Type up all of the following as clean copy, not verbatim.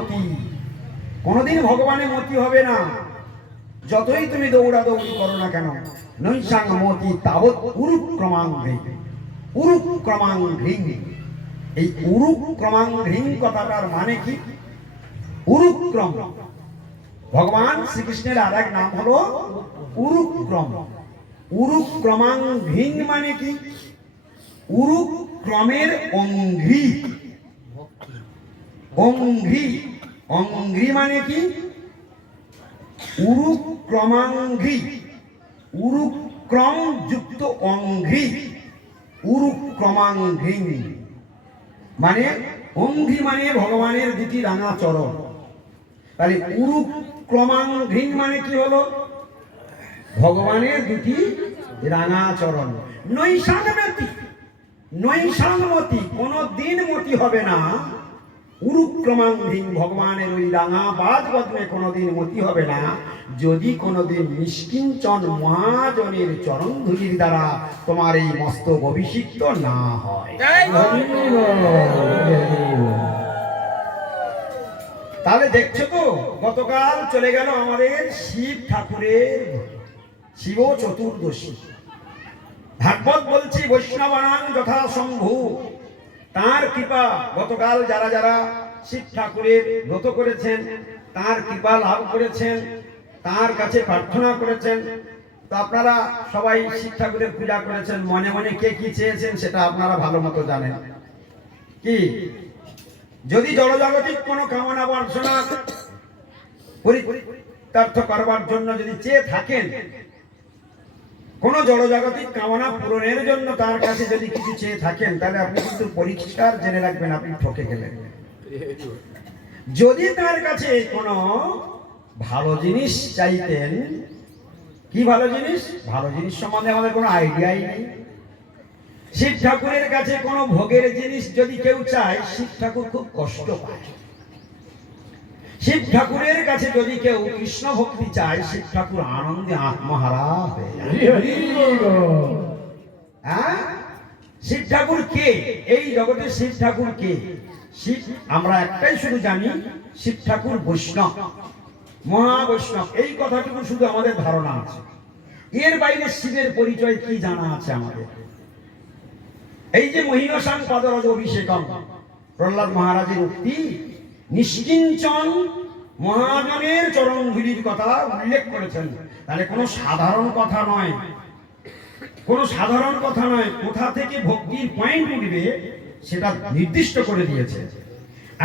মতি, কোনোদিন ভগবানে মতি হবে না। যতই তুমি দৌড়াদৌড়ি করো না কেন, নৈসাং মতি তাবৎ উরুক্রমাঙ্ঘ্রি। উরুক্রমাঙ্ঘ্রি, এই উরুক্রমাঙ্ঘ্রি কথাটার মানে কি? উরুক্রম, ভগবান শ্রীকৃষ্ণের আর এক নাম হলো উরুক্রম। উরুক্রমাঙ্ঘ্রি মানে কি? উরুক্রমের অঙ্ঘ্রি। অঙ্ঘ্রি, অঙ্ঘ্রি মানে কি? উরুক্রমাঙ্ঘ্রি, উরুক্রম যুক্ত অঙ্ঘ্রি, উরুক্রমাঙ্ঘ্রি মানে অঙ্ঘ্রি মানে ভগবানের দুটি রাঙা চরণ। তাহলে উরুক্রমাঙ্ঘ্রি মানে কি হলো? ভগবানের দুটি রাঙা চরণ। নৈসাংমতি, নৈসাংমতি, কোন দিন মতি হবে না। উরুক্রমাঙ্ঘ্রি, ভগবানের ওই রাঙা বাদ বদনে কোনদিন মতি হবে না, যদি কোনদিন নিষ্কিঞ্চন মহাজনের চরণ ধুলির দ্বারা তোমার এই মস্তক অভিষিক্ত না হয়। তাহলে দেখছো তো, গতকাল চলে গেল আমাদের শিব ঠাকুরের শিব চতুর্দশী। ভাগবত বলছি বৈষ্ণবানাং যথাসম্ভু, তার কৃপা। গতকাল যারা যারা শিব ঠাকুরের ব্রত করেছেন, তার কৃপা লাভ করেছেন, তার কাছে প্রার্থনা করেছেন, তো আপনারা সবাই শিব ঠাকুরের পূজা করেছেন। মনে মনে কে কি চেয়েছেন সেটা আপনারা ভালো মতো জানেন। কি যদি জড়জাগতিক কোনো কামনা বাসনা পরিত্যাগ করবার জন্য যদি চেয়ে থাকেন, কোন জড়জাগতিক কামনা পূরণের জন্য তার কাছে যদি কিছু চেয়ে থাকেন, তাহলে আপনি কিন্তু পরিষ্কার জেনে রাখবেন আপনি ঠকে গেলেন। যদি তার কাছে কোনো ভালো জিনিস চাইতেন, কি ভালো জিনিস? ভালো জিনিস সম্বন্ধে আমাদের কোনো আইডিয়াই নেই। শিব ঠাকুরের কাছে কোনো ভোগের জিনিস যদি কেউ চায়, শিব ঠাকুর খুব কষ্ট পায়। শিব ঠাকুরের কাছে যদি কেউ কৃষ্ণ ভক্তি চায়, শিব ঠাকুর আনন্দে আত্মহারা হয়ে যায়। হ্যাঁ, শিব ঠাকুর কে? এই জগতে শিব ঠাকুর কে? শিব, আমরা একটাই শুধু জানি, শিব ঠাকুর বৈষ্ণব, মহা বৈষ্ণব। এই কথাটুকু শুধু আমাদের ধারণা আছে। এর বাইরে শিবের পরিচয় কি জানা আছে আমাদের? এই যে মহিষাং পদরজ অভিষেকম, প্রহ্লাদ মহারাজের উক্তি, নিষ্কিঞ্চন মহাজনের চরণ ধুলির কথা উল্লেখ করেছেন। তাহলে কোনো সাধারণ কথা নয়, কোনো সাধারণ কথা নয়। কোথা থেকে ভক্তির পয়েন্ট উঠবে সেটা নির্দিষ্ট করে দিয়েছে।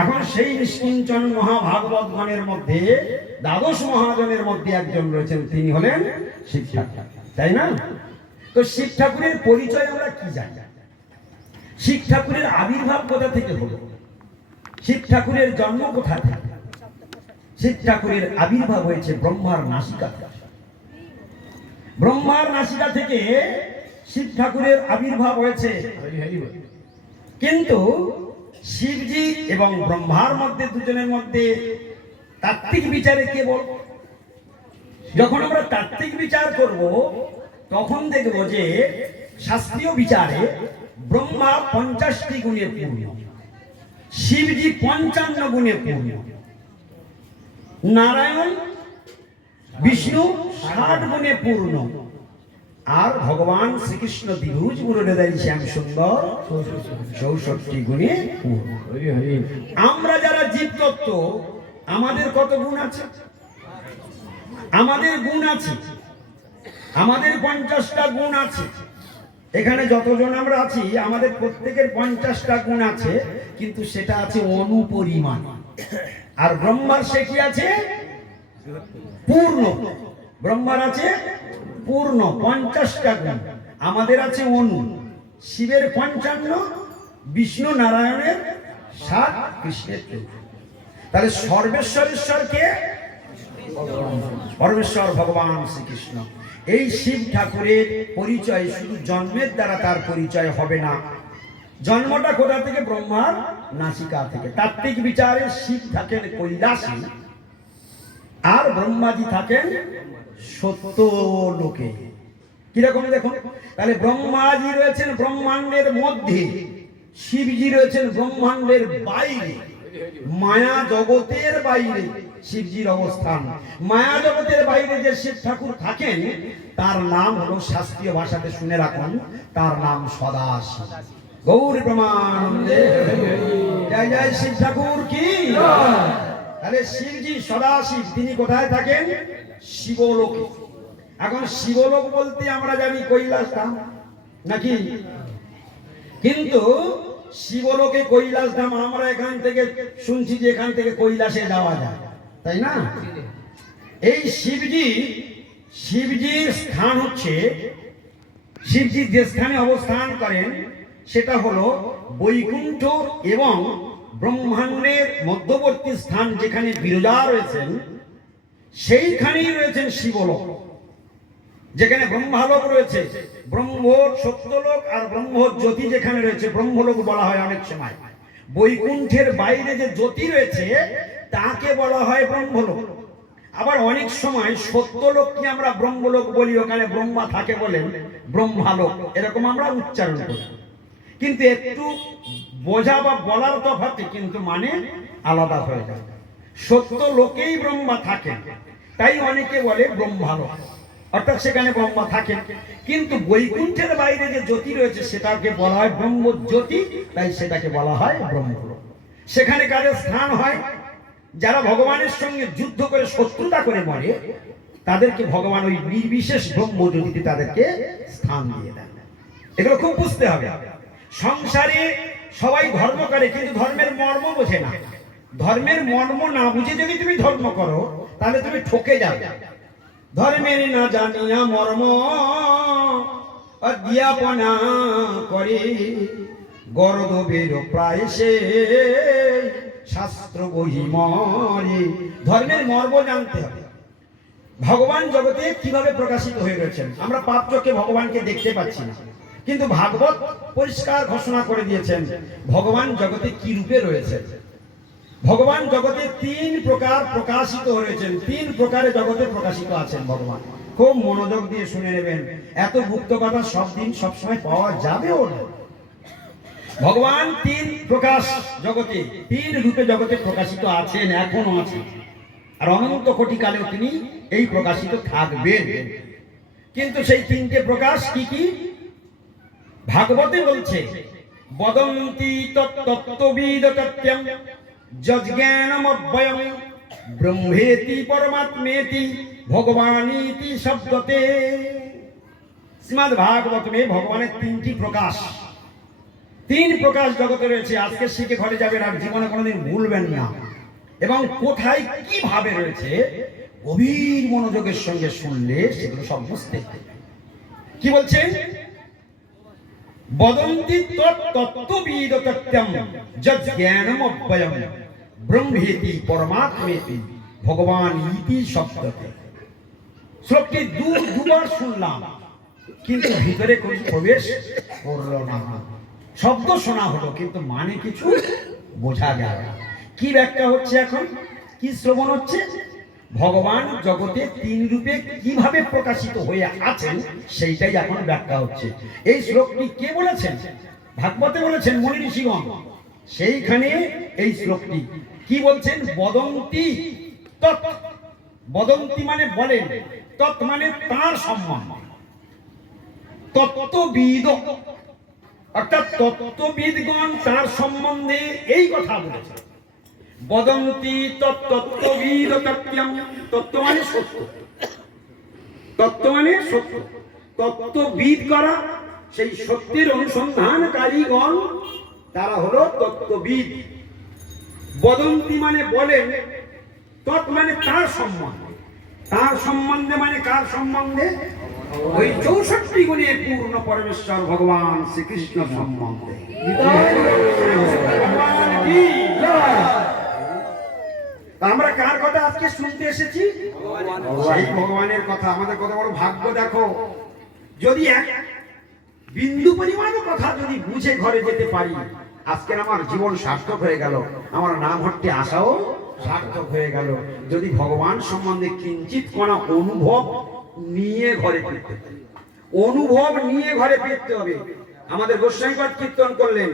এখন সেই নিষ্কিঞ্চন মহাভাগবত গণের মধ্যে দ্বাদশ মহাজনের মধ্যে একজন রয়েছেন, তিনি হলেন শিব ঠাকুর, তাই না? তো শিব ঠাকুরের পরিচয় আমরা কি জানি? শিব ঠাকুরের আবির্ভাব কোথা থেকে হলো? শিব ঠাকুরের জন্ম কোথা থেকে? শিব ঠাকুরের আবির্ভাব হয়েছে ব্রহ্মার নাসিকা থেকে। ব্রহ্মার নাসিকা থেকে শিব ঠাকুরের আবির্ভাব হয়েছে। কিন্তু শিবজি এবং ব্রহ্মার মধ্যে, দুজনের মধ্যে তাত্ত্বিক বিচারে কেবল, যখন আমরা তাত্ত্বিক বিচার করব তখন দেখব যে শাস্ত্রীয় বিচারে ব্রহ্মা 50টি গুণে পূর্ণ, শিবজি 55 গুণে পূর্ণ, নারায়ণ বিষ্ণু 60 গুণে পূর্ণ, আর ভগবান শ্রীকৃষ্ণ দ্বিভুজ মুরলীধরী শ্যাম সুন্দর 64 গুণে পূর্ণ। আমরা যারা জীব তত্ত্ব, আমাদের কত গুণ আছে? আমাদের গুণ আছে, আমাদের 50টা গুণ আছে। এখানে যতজন আমরা আছি, আমাদের প্রত্যেকের 50টা গুণ আছে, কিন্তু সেটা আছে অনুপরিমাণ। আর ব্রহ্মার সে কি আছে? পূর্ণ। ব্রহ্মার আছে পূর্ণ 50টা গুণ, আমাদের আছে অনু। শিবের 55, বিষ্ণু নারায়ণের 7, কৃষ্ণের 4। তাহলে সর্বেশ্বরেশ্বরকে পরমেশ্বর ভগবান শ্রীকৃষ্ণ। এই শিব ঠাকুরের পরিচয় শুধু জন্মের দ্বারা তার পরিচয় হবে না। জন্মটা কোথা থেকে? ব্রহ্মার নাসিকা থেকে। তাত্ত্বিক বিচারে শিব থাকেন কৈলাসী, আর ব্রহ্মাজি থাকেন সত্য লোকে। কিরকম দেখুন, তাহলে ব্রহ্মাজি রয়েছেন ব্রহ্মাণ্ডের মধ্যে, শিবজি রয়েছেন ব্রহ্মাণ্ডের বাইরে। মায়া জগতের বাইরে শিবজির অবস্থান। মায়া জগতের বাইরে যে শিব ঠাকুর থাকেন তার নাম হলো, শাস্ত্রীয় ভাষাতে শুনে রাখুন, তার নাম সদাশিব। গৌর প্রমানন্দে জয় জয় শিব ঠাকুর কি। তাহলে শিবজি সদাশিব তিনি কোথায় থাকেন? শিবলোকে। এখন শিবলোক বলতে আমরা জানি কৈলাস ধাম নাকি, কিন্তু শিবলোকে কৈলাস ধাম আমরা এখান থেকে শুনছি যে এখান থেকে কৈলাসে যাওয়া যায়, তাই না? এই শিবজির স্থান হচ্ছে, শিবজি যে স্থানে অবস্থান করেন সেটা হলো বৈকুণ্ঠ এবং ব্রহ্মাণ্ডের মধ্যবর্তী স্থান, যেখানে বিরাজা রয়েছেন সেইখানেই রয়েছেন শিবলোক। যেখানে ব্রহ্মালোক রয়েছে, ব্রহ্ম সত্যলোক আর ব্রহ্ম জ্যোতি যেখানে রয়েছে, ব্রহ্মলোক বলা হয় অনেক সময়। বৈকুণ্ঠের বাইরে যে জ্যোতি রয়েছে তাকে বলা হয় ব্রহ্মলোক। আবার অনেক সময় সত্যলোককে আমরা ব্রহ্মলোক বলি, ওখানে ব্রহ্মা থাকে বলেন ব্রহ্মালোক, এরকম আমরা উচ্চারণ করি। কিন্তু একটু বোঝা বা বলার তফাতে কিন্তু মানে আলাদা হয়ে যায়। সত্য লোকেই ব্রহ্মা থাকেন, তাই অনেকে বলে ব্রহ্মালোক, অর্থাৎ সেখানে ব্রহ্মা থাকেন। কিন্তু বৈকুণ্ঠের বাইরে যে জ্যোতি রয়েছে সেটাকে বলা হয় ব্রহ্মজ্যোতি, তাই সেটাকে বলা হয় ব্রহ্মলোক। সেখানে কাদের স্থান হয়? যারা ভগবানের সঙ্গে যুদ্ধ করে শত্রুতা করে মরে তাদেরকে ভগবান ওই নির্বিশেষ ব্রহ্মজ্যোতিতে তাদেরকে স্থান দিয়ে দেন। এগুলো খুব বুঝতে হবে। সংসারে সবাই ধর্ম করে কিন্তু ধর্মের মর্ম বোঝে না। ধর্মের মর্ম না বুঝে যদি তুমি ধর্ম করো তাহলে তুমি ঠকে যাবে। ধর্মের না জানিয়া মর্ম অধ্যাপনা করে গর্দবের প্রায় সে শাস্ত্র বহি মরে। ধর্মের মর্ম জানতে হবে। ভগবান জগতে কিভাবে প্রকাশিত হয়ে রয়েছেন, আমরা পাপ চোখে ভগবানকে দেখতে পাচ্ছি না, কিন্তু ভাগবত পরিষ্কার ঘোষণা করে দিয়েছেন ভগবান জগতে কি রূপে রয়েছে। ভগবান জগতে তিন প্রকার প্রকাশিত হয়েছেন, তিন প্রকারে জগতে প্রকাশিত আছেন ভগবান। খুব মনোযোগ দিয়ে শুনে নেবেন, এত গুপ্ত কথা সব দিন সবসময় পাওয়া যাবেও না। ভগবান তিন প্রকাশ জগতে, তিন রূপে জগতে প্রকাশিত আছেন, এখনো আছেন, আর অনন্ত কোটি কালেও তিনি এই প্রকাশিত থাকবেন। কিন্তু সেই তিনটে প্রকাশ কি কি? ভাগবতে বলছে বদন্তি তত্ত্ববিদ তত্ত্বম যজ্ঞানমব্যয়ম ব্রহ্মেতি পরমাত্মেতি ভগবানীতি শব্দতে। শ্রীমদ্ ভাগবতমে ভগবানের তিনটি প্রকাশ, তিন প্রকাশ জগতে রয়েছে। আজকে শিখে ঘরে যাবেন আর জীবনে কোনোদিন ভুলবেন না। এবং কোথায় কিভাবে রয়েছে গভীর মনোযোগের সঙ্গে শুনলে সেগুলো সব বুঝতে পারবে। কি বলছেন? বদন্তি তত্ত্ববিদ তত্ত্বম যজ্ঞানমব্যয়ম ব্রহ্মেতি পরমাত্মেতি ভগবান ইতি শব্দতে। শ্লোকটি দুবার শুনলাম কিন্তু ভিতরে কোনো প্রবেশ করলো না। শব্দ শোনা হলো কিন্তু মানে কিছু বোঝা যায় না। কি ব্যাখ্যা হচ্ছে এখন? কি শ্রবণ হচ্ছে? ভগবান জগতে তিন রূপে কিভাবে প্রকাশিত হয়ে আছেন সেইটাই এখন ব্যাখ্যা হচ্ছে। এই শ্লোকটি কে বলেছেন? ভাগবতে বলেছেন মুনি ঋষিগণ। সেইখানে এই শ্লোকটি কি বলছেন? বদন্তি তৎ, বদন্তি মানে বলেন, তৎ মানে তার সম্মান, তত্ত্ববিদ অর্থাৎ তত্ত্ববিদগণ তার সম্বন্ধে এই কথা বলেছেন। বদন্তি তত্ত্ববিদ তত্ত্বম, তত্ত্ব মানে সত্য, তত্ত্ব মানে সত্য, তত্ত্ববিদ করা, সেই সত্যের অনুসন্ধানকারীগণ তারা হলো তত্ত্ববিদ। বদন্তি মানে বলেন, তৎ মানে তার সম্বন্ধে, তার সম্বন্ধে মানে কার সম্বন্ধে? ওই 64 গুণে পূর্ণ পরমেশ্বর ভগবান শ্রীকৃষ্ণ সম্বন্ধে। আমরা কার কথা আজকে শুনতে এসেছি? সেই ভগবানের কথা। আমাদের কত বড় ভাগ্য দেখো, যদি এক বিন্দু পরিমাণ কথা যদি বুঝে ঘরে যেতে পারি, আজকের আমার জীবন সার্থক হয়ে গেল, আমার নাম হট্টে আসাও সার্থক হয়ে গেল। যদি ভগবান সম্বন্ধে কিঞ্চিত কোনো অনুভব নিয়ে ঘরে ফিরতে হবে, অনুভব নিয়ে ঘরে ফিরতে হবে। আমাদের গোস্বামীপাদ কীর্তন করলেন,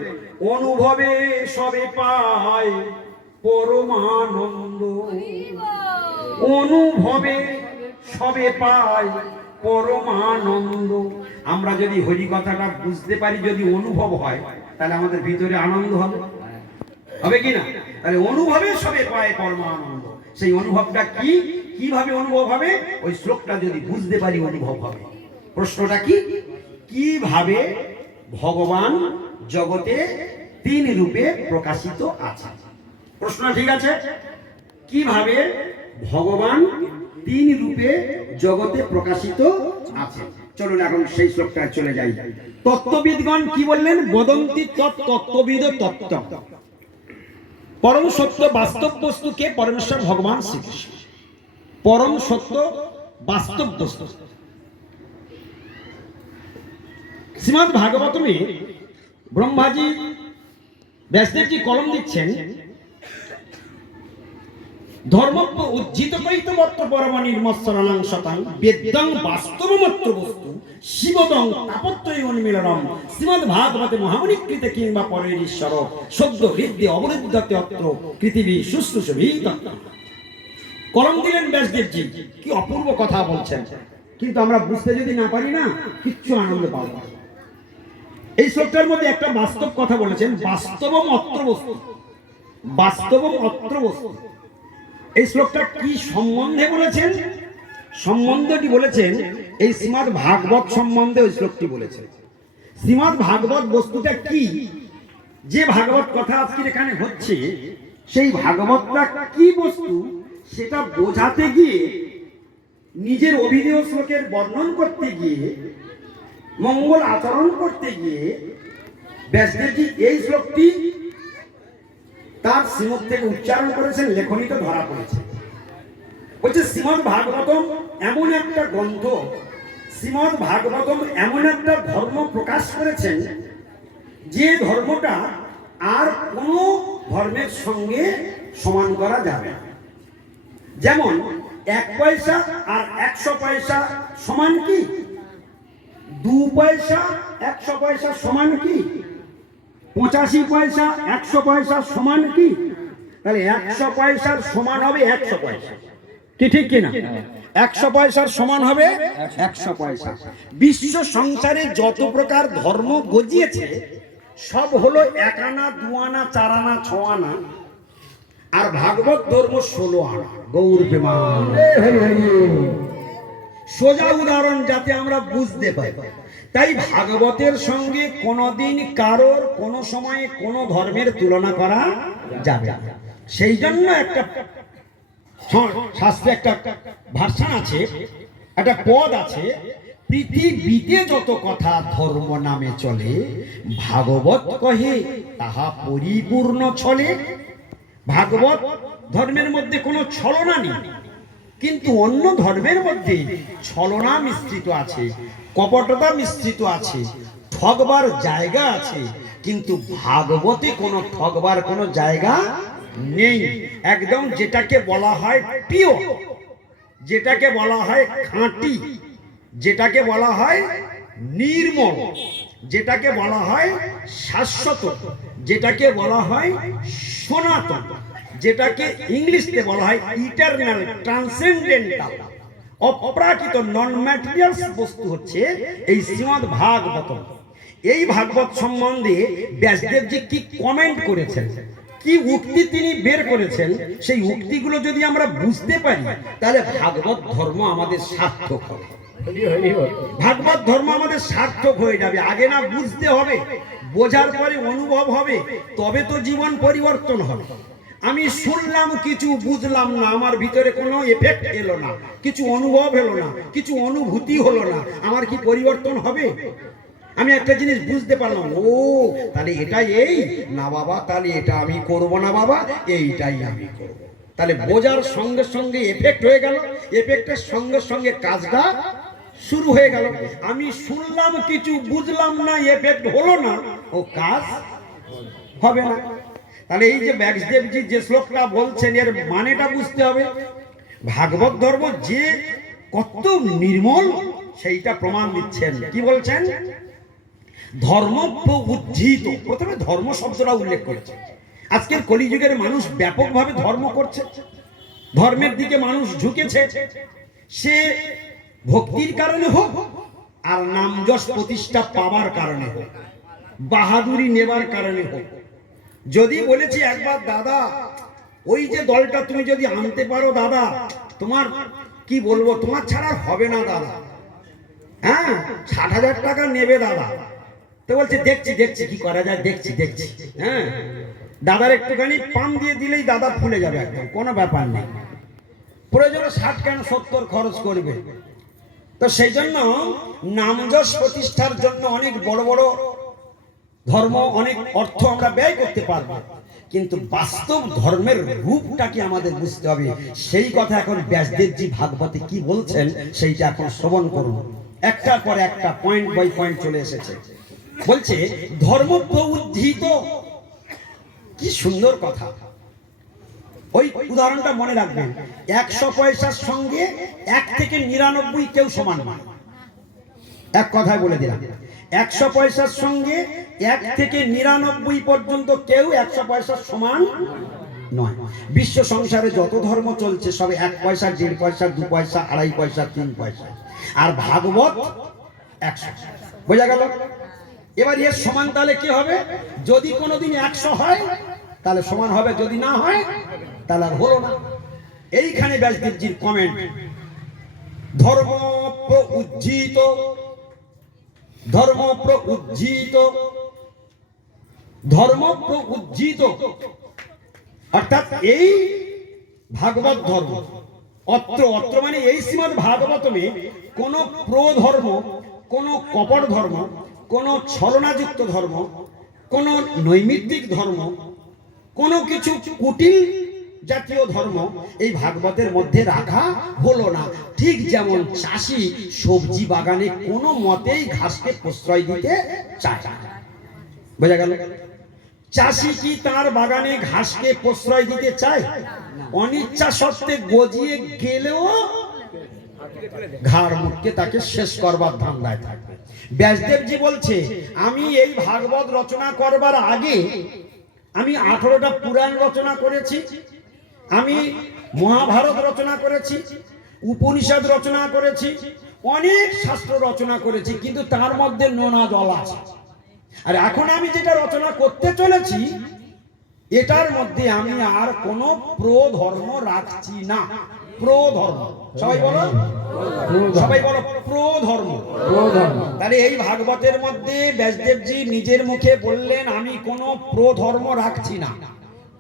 অনুভবে সবে পায় পরমানন্দ, অনুভবে সবে পায় পরমানন্দ। আমরা যদি হরি কথাটা বুঝতে পারি, যদি অনুভব হয়, তাহলে আমাদের ভিতরে আনন্দ হবে, হবে কি না? তাহলে অনুভবে সবে পায় পরমানন্দ। সেই অনুভবটা কি, কিভাবে অনুভব হবে? ওই শ্লোকটা যদি বুঝতে পারি অনুভব হবে। প্রশ্নটা কি? কিভাবে ভগবান জগতে তিন রূপে প্রকাশিত আছে? প্রশ্ন ঠিক আছে? কিভাবে ভগবান তিন রূপে জগতে প্রকাশিত আছে? চলুন এখন সেই শ্লোকটা চলে যাই। তত্ত্ববিদগণ কি বললেন? বদন্তি তত্ত্ববিদ তত্ত্ব। পরম সত্য বাস্তব বস্তুকে পরমেশ্বর ভগবান শ্রীকৃষ্ণ। পরম সত্য বাস্তব বস্তু। শ্রীমদ্ ভাগবতমে ব্রহ্মাজি ব্যাসদেবজি কলম দিচ্ছেন, ধর্মজ্ঞ উজ্জিত কৈতবত্ত পরম নির্মৎসরণং শতাং বেদ্যং বাস্তবমাত্র বস্তু শিবদং তাপত্রয় উন্মিলনম শ্রীমদ্ ভাগবতে মহামণিকৃতে কিংবা পরের ঈশ্বর সদ্য হৃদয়ে অবরুদ্ধতে অত্র পৃথিবী শুশ্রূষভীত। কলম দিলেন ব্যাসদেবজি, কি অপূর্ব কথা বলছেন, কিন্তু আমরা বুঝতে যদি না পারি না, কিচ্ছু আনন্দ পাবো না। এই শ্লোকটার মধ্যে একটা বাস্তব কথা বলেছেন, বাস্তবম অত্র বস্তু, বাস্তবম অত্র বস্তু। এই শ্লোকটা কি সম্বন্ধে বলেছেন? সম্বন্ধটি বলেছেন এই শ্রীমদ্ ভাগবত সম্বন্ধে ওই শ্লোকটি বলেছেন। শ্রীমদ্ ভাগবত বস্তুটা কি, যে ভাগবত কথা আজকে এখানে হচ্ছে, সেই ভাগবতটা কি বস্তু সেটা বোঝাতে গিয়ে, নিজের অভিধেয় শ্লোকের বর্ণন করতে গিয়ে, মঙ্গল আচরণ করতে গিয়ে ব্যাসদেবজি এই শ্লোকটি তার শ্রীমুখ থেকে উচ্চারণ করেছেন, লেখনীতে ধরা পড়েছে। বলছে শ্রীমদ্ ভাগবতম এমন একটা গ্রন্থ, শ্রীমদ্ ভাগবতম এমন একটা ধর্ম প্রকাশ করেছেন, যে ধর্মটা আর কোন ধর্মের সঙ্গে সমান করা যাবে না। যেমন 1 পয়সা আর 100 পয়সা সমান কি? 2 পয়সা 100 পয়সা সমান কি? 85 পয়সা 100 পয়সা সমান কি? তাহলে 100 পয়সার সমান হবে 100 পয়সা, কি ঠিক কিনা? 100 পয়সার সমান হবে 100 পয়সা। বিশ্ব সংসারে যত প্রকার ধর্ম গজিয়েছে সব হলো 1 আনা 2 আনা 4 আনা 6 আনা, আর ভাগবত ধর্ম 16 আনা। গৌর প্রেমান। সোজা উদাহরণ যাতে আমরা বুঝতে পাই, তাই ভাগবতের সঙ্গে কোনোদিন কারোর কোনো সময়ে কোনো ধর্মের তুলনা করা যাবে না। সেই জন্য একটা শাস্ত্রে একটা ভার্সন আছে, একটা পদ আছে, পৃথিবীতে যত কথা ধর্ম নামে চলে, ভাগবত কহে তাহা পরিপূর্ণ ছলে। ভাগবত ধর্মের মধ্যে কোনো ছলনা নেই, কিন্তু অন্য ধর্মের মধ্যে ছলনা মিশ্রিত আছে, কপটতা মিশ্রিত আছে, ঠগবার জায়গা আছে, কিন্তু ভাগবতে কোনো ঠগবার কোনো জায়গা নেই। একদম যেটাকে বলা হয় পিওর, যেটাকে বলা হয় খাঁটি, যেটাকে বলা হয় নির্মল, যেটাকে বলা হয় শাশ্বত, যেটাকে বলা হয় সনাতন, যেটাকে ইংলিশে বলা হয় ইটারনাল, ট্রান্সেন্ডেন্টাল, অপ্রাকৃত, নন ম্যাটেরিয়াল বস্তু হচ্ছে এই শ্রীমদ্ ভাগবত। এই ভাগবত সম্বন্ধে ব্যাসদেবজি কি কমেন্ট করেছেন, কি উক্তি তিনি বের করেছেন, সেই উক্তিগুলো যদি আমরা বুঝতে পারি তাহলে ভাগবত ধর্ম আমাদের সার্থক হবে। ভাগবত ধর্ম আমাদের সার্থক হয়ে যাবে। আগে না বুঝতে হবে, বোঝার পরে অনুভব হবে, তবে তো জীবন পরিবর্তন হবে। আমি শুনলাম কিছু, বুঝলাম না, আমার ভিতরে কোনো এফেক্ট এলো না, কিছু অনুভব হলো না, কিছু অনুভূতি হলো না, আমার কি পরিবর্তন হবে? আমি একটা জিনিস বুঝতে পারলাম, ও তাহলে এটা এই না বাবা, তাহলে এটা আমি করব না বাবা, এইটাই আমি করব। তাহলে বোঝার সঙ্গে সঙ্গে এফেক্ট হয়ে গেল, এফেক্টের সঙ্গে সঙ্গে কাজটা শুরু হয়ে গেল। আমি শুনলাম কিছু, বুঝলাম না, এফেক্ট হলো না, ও কাজ হবে না। তাহলে এই যে ব্যাসদেবজি যে শ্লোকটা বলছেন, এর মানেটা বুঝতে হবে। ভাগবত ধর্ম যে কত নির্মল সেইটা প্রমাণ দিচ্ছেন। কি বলছেন? ধর্ম উজ্জিত, প্রথমে ধর্ম শব্দটা উল্লেখ করেছে। আজকের কলিযুগের মানুষ ব্যাপকভাবে ধর্ম করছে, ধর্মের দিকে মানুষ ঝুঁকেছে। সে ভক্তির কারণে হোক আর নাম যশ প্রতিষ্ঠা পাওয়ার কারণে হোক, বাহাদুরি নেবার কারণে হোক। যদি বলেছি একবার, দাদা ওই যে দলটা তুমি যদি আনতে পারো দাদা, তোমার কি বলবো, তোমার ছাড়া হবে না দাদা, হ্যাঁ 60,000 টাকা নেবে দাদা। তো বলছে দেখছি দেখছি কি করা যায়, দেখছি দেখছি। হ্যাঁ, দাদার একটুখানি পান দিয়ে দিলেই দাদা ফুলে যাবে একদম, কোনো ব্যাপার নেই। প্রয়োজনে 60 কেন 70 খরচ করবে। তো সেই জন্য নামযশ প্রতিষ্ঠার জন্য অনেক বড় বড় ধর্ম, অনেক অর্থ আমরা ব্যয় করতে পারবো, কিন্তু বাস্তব ধর্মের রূপটা কি আমাদের বুঝতে হবে। সেই কথা এখন ব্যাসদেবজি ভাগবতে কি বলছেন সেইটা এখন শ্রবণ করুন। একটার পর একটা পয়েন্ট বাই পয়েন্ট চলে এসেছে। বলছে ধর্ম প্রবুদ্ধিত, কি সুন্দর কথা। ওই উদাহরণটা মনে রাখবেন, 100 পয়সার সঙ্গে 1 থেকে 99 কেউ সমান নয়। এক কথায় বলে দিলাম, 100 পয়সার সঙ্গে 1 থেকে 99 পর্যন্ত কেউ 100 পয়সার সমান নয়। বিশ্ব সংসারে যত ধর্ম চলছে সব 1 পয়সা, 1.5 পয়সা, 2 পয়সা, 2.5 পয়সা, 3 পয়সা। আর ভাগবত 100। বোঝা গেল? এবার এর সমান তাহলে কি হবে? যদি কোনোদিন 100 হয় তাহলে সমান হবে, যদি না হয় তাহলে আর হলো না। এইখানে ব্যাসদেবজির কমেন্ট, ধর্ম প্রউজ্জিত, ধর্ম প্রউজ্জিত, ধর্ম প্রউজ্জিত, অর্থাৎ এই ভাগবত ধর্ম, অত্র মানে এই শ্রীমদ্ ভাগবতমে কোন প্রধর্ম, কোন কপট ধর্ম, কোন ছলনাযুক্ত ধর্ম, কোন নৈমিত্তিক ধর্ম, কোন কিছু কুটিল জাতীয় ধর্ম এই ভাগবতের মধ্যে রাখা হলো না। ঠিক যেমন চাষি সবজি বাগানে কোনো মতেই ঘাসকে প্রশ্রয় দিতে চায় না। বোঝা গেল? চাষি কি তার বাগানে ঘাসকে প্রশ্রয় দিতে চায়? অনিচ্ছা সত্ত্বে গজিয়ে গেলেও ঘাড় মুখকে তাকে শেষ করবার ধান্দায় থাকবে। ব্যাসদেবজি বলছে, আমি এই ভাগবত রচনা করবার আগে আমি 18টা পুরাণ রচনা করেছি, আমি মহাভারত রচনা করেছি, উপনিষদ রচনা করেছি, অনেক শাস্ত্র রচনা করেছি, কিন্তু তার মধ্যে নোনা জল আছে। আর এখন আমি যেটা রচনা করতে চলেছি এটার মধ্যে আমি আর কোনো প্রধর্ম রাখছি না। প্রধর্ম, সবাই বলো, সবাই বলো প্রধর্ম। তাহলে এই ভাগবতের মধ্যে ব্যাসদেবজি নিজের মুখে বললেন আমি কোনো প্রধর্ম রাখছি না।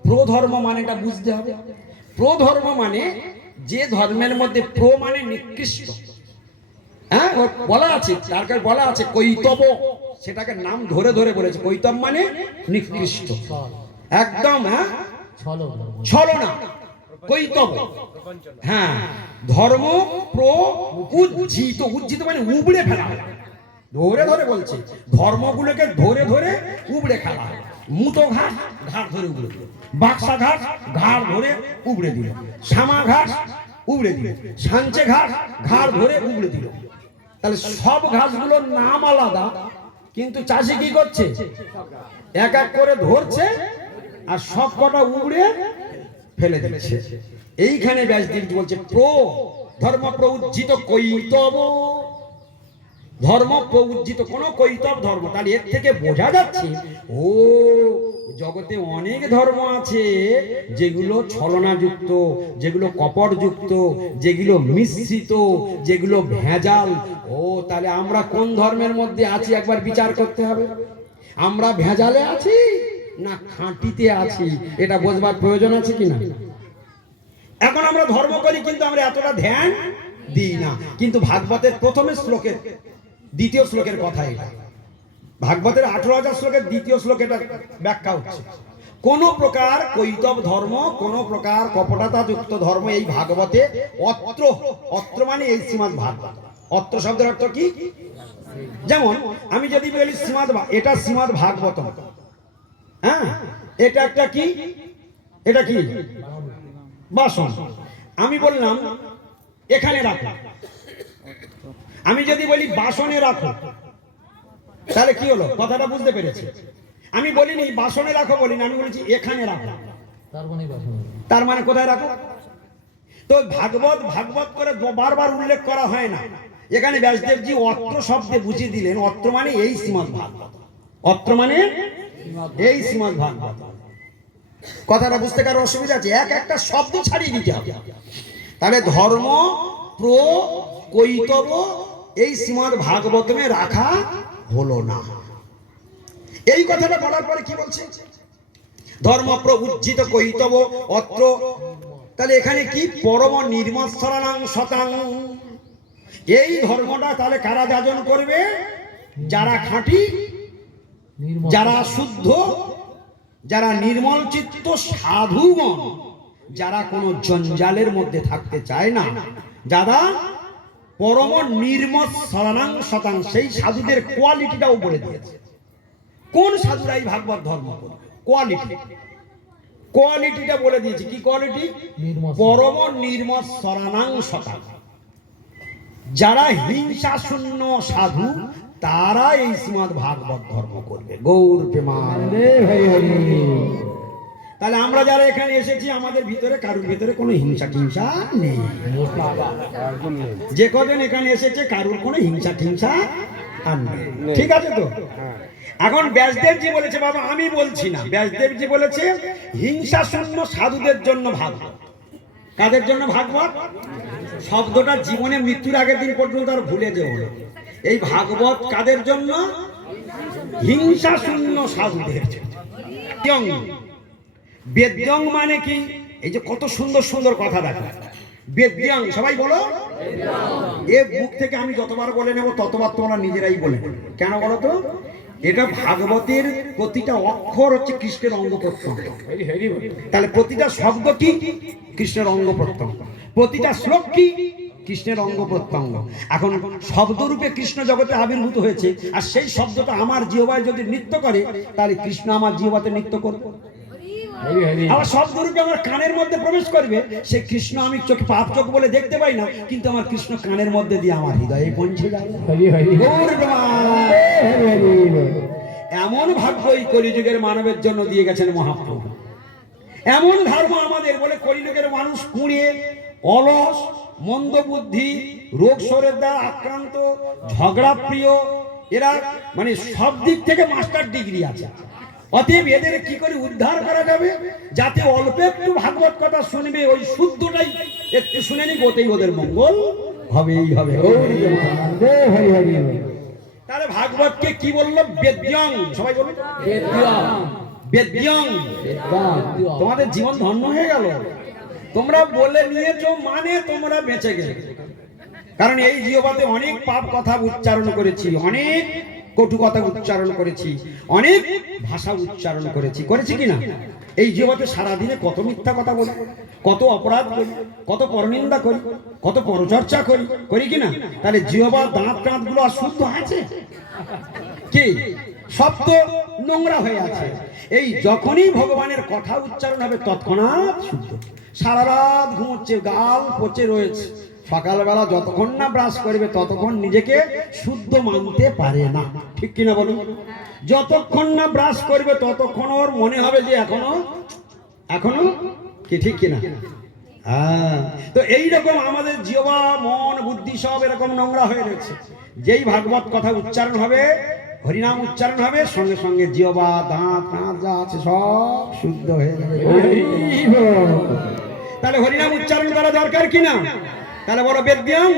প্রধর্ম মানেটা বুঝতে হবে। প্রধর্ম মানে যে ধর্মের মধ্যে প্র মানে নিকৃষ্ট, হ্যাঁ বলা আছে, তার কাছে বলা আছে কৈতব, সেটাকে নাম ধরে ধরে বলেছে। কৈতব মানে নিকৃষ্ট, একদম, হ্যাঁ ছলনা, কৈতব। হ্যাঁ, ধর্ম প্রউজ্জিত, উজ্জিত মানে উবড়ে ফেলা, ধরে ধরে বলছে, ধর্মগুলোকে ধরে ধরে উবড়ে ফেলা। মুতো ঘাস ঘাড় ধরে উবড়ে দিল, বাক্সা ঘাস ঘাড় ধরে উবড়ে দিল, শ্যামা ঘাস উবড়ে দিল, সাঞ্চে ঘাস ঘাড় ধরে উবড়ে দিল। তাহলে সব ঘাসগুলোর নাম আলাদা, কিন্তু চাষি কি করছে? এক এক করে ধরছে আর সব কটা উবড়ে ফেলে দিচ্ছে। এইখানে ব্যাসদেবজি বলছে ধর্ম প্রউজ্জিত কৈতব, ধর্ম প্রউজ্জিত কোন কৈতব ধর্ম। তাহলে এর থেকে বোঝা যাচ্ছে ও জগতে অনেক ধর্ম আছে যেগুলো ছলনাযুক্ত, যেগুলো কপটযুক্ত, যেগুলো মিশ্রিত, যেগুলো ভেজাল। ও তাহলে আমরা কোন ধর্মের মধ্যে আছি একবার বিচার করতে হবে। আমরা ভেজালে আছি না খাঁটিতে আছি, এটা বোঝবার প্রয়োজন আছে কিনা। এখন আমরা ধর্ম করি কিন্তু আমরা এতটা ধ্যান দিই না। কিন্তু ভাগবতের প্রথমের শ্লোকের দ্বিতীয় শ্লোকের কথা এটা, ভাগবতের 18,000 শ্লোকের দ্বিতীয় শ্লোকে এটা ব্যাখ্যা হচ্ছে। কোন প্রকার কৈতব ধর্ম, কোন প্রকার কপটতা যুক্ত ধর্ম এই ভাগবতে অত্র মানে এই শ্রীমদ্ ভাগবত। অত্র শব্দের অর্থ কি? যেমন আমি যদি বলি এটা শ্রীমদ্ ভাগবতম, হ্যাঁ এটা একটা কি, এটা কি বাসন, আমি বললাম এখানে রাখো। আমি যদি বলি বাসনে রাখো, তাহলে কি হলো? কথাটা বুঝতে পেরেছি। আমি বলিনি বাসনে রাখো, বলিনি, আমি বলেছি এখানে রাখো। তার মানে কোথায় রাখো? তো ভাগবত ভাগবত করে বারবার উল্লেখ করা হয় না। এখানে ব্যাসদেবজি অত্র শব্দে বুঝিয়ে দিলেন, অত্র মানে এই শ্রীমদ্ ভাগবত, অত্র মানে এই শ্রীমদ্ ভাগবত। কথাটা বুঝতে কারো অসুবিধা আছে? এক একটা শব্দ ছাড়িয়ে দিতে হবে। তাহলে ধর্ম প্র কৈতব এই শ্রীমদ্ ভাগবতমে রাখা হলো না। এই কথাটা বলার পরে কি বলছে? ধর্ম প্র উজ্জিত কৈতব অত্র। তাহলে এখানে কি? পরম নির্মৎসরাং শতাং। এই ধর্মটা তাহলে কারা যাজন করবে? যারা খাঁটি, যারা শুদ্ধ, যারা নির্মল চিত্ত সাধুগণ, যারা কোনো জঞ্জালের মধ্যে থাকতে চায় না, যারা পরম নির্মৎসরাং শতাং, সেই সাধুদের কোয়ালিটিটাও বলে দিয়েছে। কোন সাধুরা এই ভাগবত ধর্ম করবে? কোয়ালিটিটা বলে দিয়েছে। কি কোয়ালিটি? পরম নির্মৎসরাং শতাং। যারা হিংসা শূন্য সাধু, তারা এই শ্রীমদ্ ভাগবত ধর্ম করবে। গৌর প্রেমানন্দে হরি হরি। তাহলে আমরা যারা এখানে এসেছি, আমাদের ভিতরে কারোর ভিতরে কোনো হিংসা টিংসা নেই। যে কজন এখানে এসেছে কারোর কোনো হিংসা টিংসা আর নেই। ঠিক আছে তো? এখন ব্যাসদেবজি বলেছে, বাবা আমি বলছি না, ব্যাসদেবজি বলেছে হিংসা শূন্য সাধুদের জন্য ভাগবত। কাদের জন্য ভাগবত? শব্দটা জীবনে মৃত্যুর আগের দিন পর্যন্ত আর ভুলে যেও না। এই ভাগবত কাদের জন্য? হিংসা শূন্য সাধুদের জন্য। বেদ্যং মানে কি? এই যে কত সুন্দর সুন্দর কথা দেখো। বেদ্যং, সবাই বলো। এ বুক থেকে আমি যতবার বলে নেব ততবার তোমরা নিজেরাই বলে নেবে। কেন বলো তো? এটা ভাগবতের প্রতিটা অক্ষর হচ্ছে কৃষ্ণের অঙ্গ প্রত্যঙ্গ। তাহলে প্রতিটা শব্দ কি? কৃষ্ণের অঙ্গ প্রত্যঙ্গ। প্রতিটা শ্লোক কি? কৃষ্ণের অঙ্গ প্রত্যঙ্গ। এখন শব্দরূপে কৃষ্ণ জগতে আবির্ভূত হয়েছে, আর সেই শব্দটা আমার জিহ্বায় যদি নৃত্য করে, তাহলে কৃষ্ণ আমার জিহ্বাতে নৃত্য করবে। আবার শব্দরূপে আমার কানের মধ্যে প্রবেশ করবে, সেই কৃষ্ণ আমি চোখে পাপ চোখ বলে দেখতে পাই না, কিন্তু আমার কৃষ্ণ কানের মধ্যে দিয়ে আমার হৃদয়ে পৌঁছে যায়। এমন ভাগ্য এই কলিযুগের মানবের জন্য দিয়ে গেছেন মহাপ্রভু। এমন ধর্ম আমাদের বলে কলিযুগের মানুষ কুঁড়ে, অলস, মন্দ বুদ্ধি, রোগ শোরের দ্বারা আক্রান্ত, ঝগড়া প্রিয়, এরা মানে সব দিক থেকে মাস্টার ডিগ্রি আছে। অতএব এদের কি করে উদ্ধার করা যাবে? যাতে অল্প একটু ভাগবত কথা শুনবে, ওই শুদ্ধটাই একটু শুনে নি, গোতেই ওদের মঙ্গল হবেই হবে। তাহলে ভাগবতকে কি বললো? বেদ্যং। সবাই বলুন বেদ্যং। তোমাদের জীবন ধন্য হয়ে গেল। তোমরা বলে নিয়েছো মানে তোমরা বেঁচে গেলে। কারণ এই জিহ্বাতে অনেক পাপ কথা উচ্চারণ করেছি, অনেক কটু কথা উচ্চারণ করেছি, অনেক ভাষা উচ্চারণ করেছি কিনা? এই জিহ্বাতে সারাদিনে কত মিথ্যা কথা বলি, কত অপরাধ করি, কত পরনিন্দা করি, কত পরচর্চা করি কিনা? তাহলে জিহ্বা দাঁত টাঁত গুলো আর শুদ্ধ আছে কি? সব তো নোংরা হয়ে আছে। এই যখনই ভগবানের কথা উচ্চারণ হবে তৎক্ষণাৎ শুদ্ধ। সারা রাত ঘুমোচ্ছে, গাল পচে রয়েছে, সকালবেলা যতক্ষণ না ব্রাশ করবে ততক্ষণ নিজেকে শুদ্ধ মানতে পারে না। ঠিক কিনা বলুন? যতক্ষণ না ব্রাশ করবে ততক্ষণ ওর মনে হবে যে এখনো কি, ঠিক কিনা? হ্যাঁ। তো এইরকম আমাদের জিহ্বা, মন, বুদ্ধি সব এরকম নোংরা হয়ে রয়েছে। যেই ভাগবত কথা উচ্চারণ হবে, হরিনাম উচ্চারণ হবে, সঙ্গে সঙ্গে জিহ্বা, দাঁত টাঁত যা আছে সব শুদ্ধ হয়ে যাবে। তাহলে হরিনাম উচ্চারণ করা দরকার কিনা? তাহলে বলো বেদ্যং।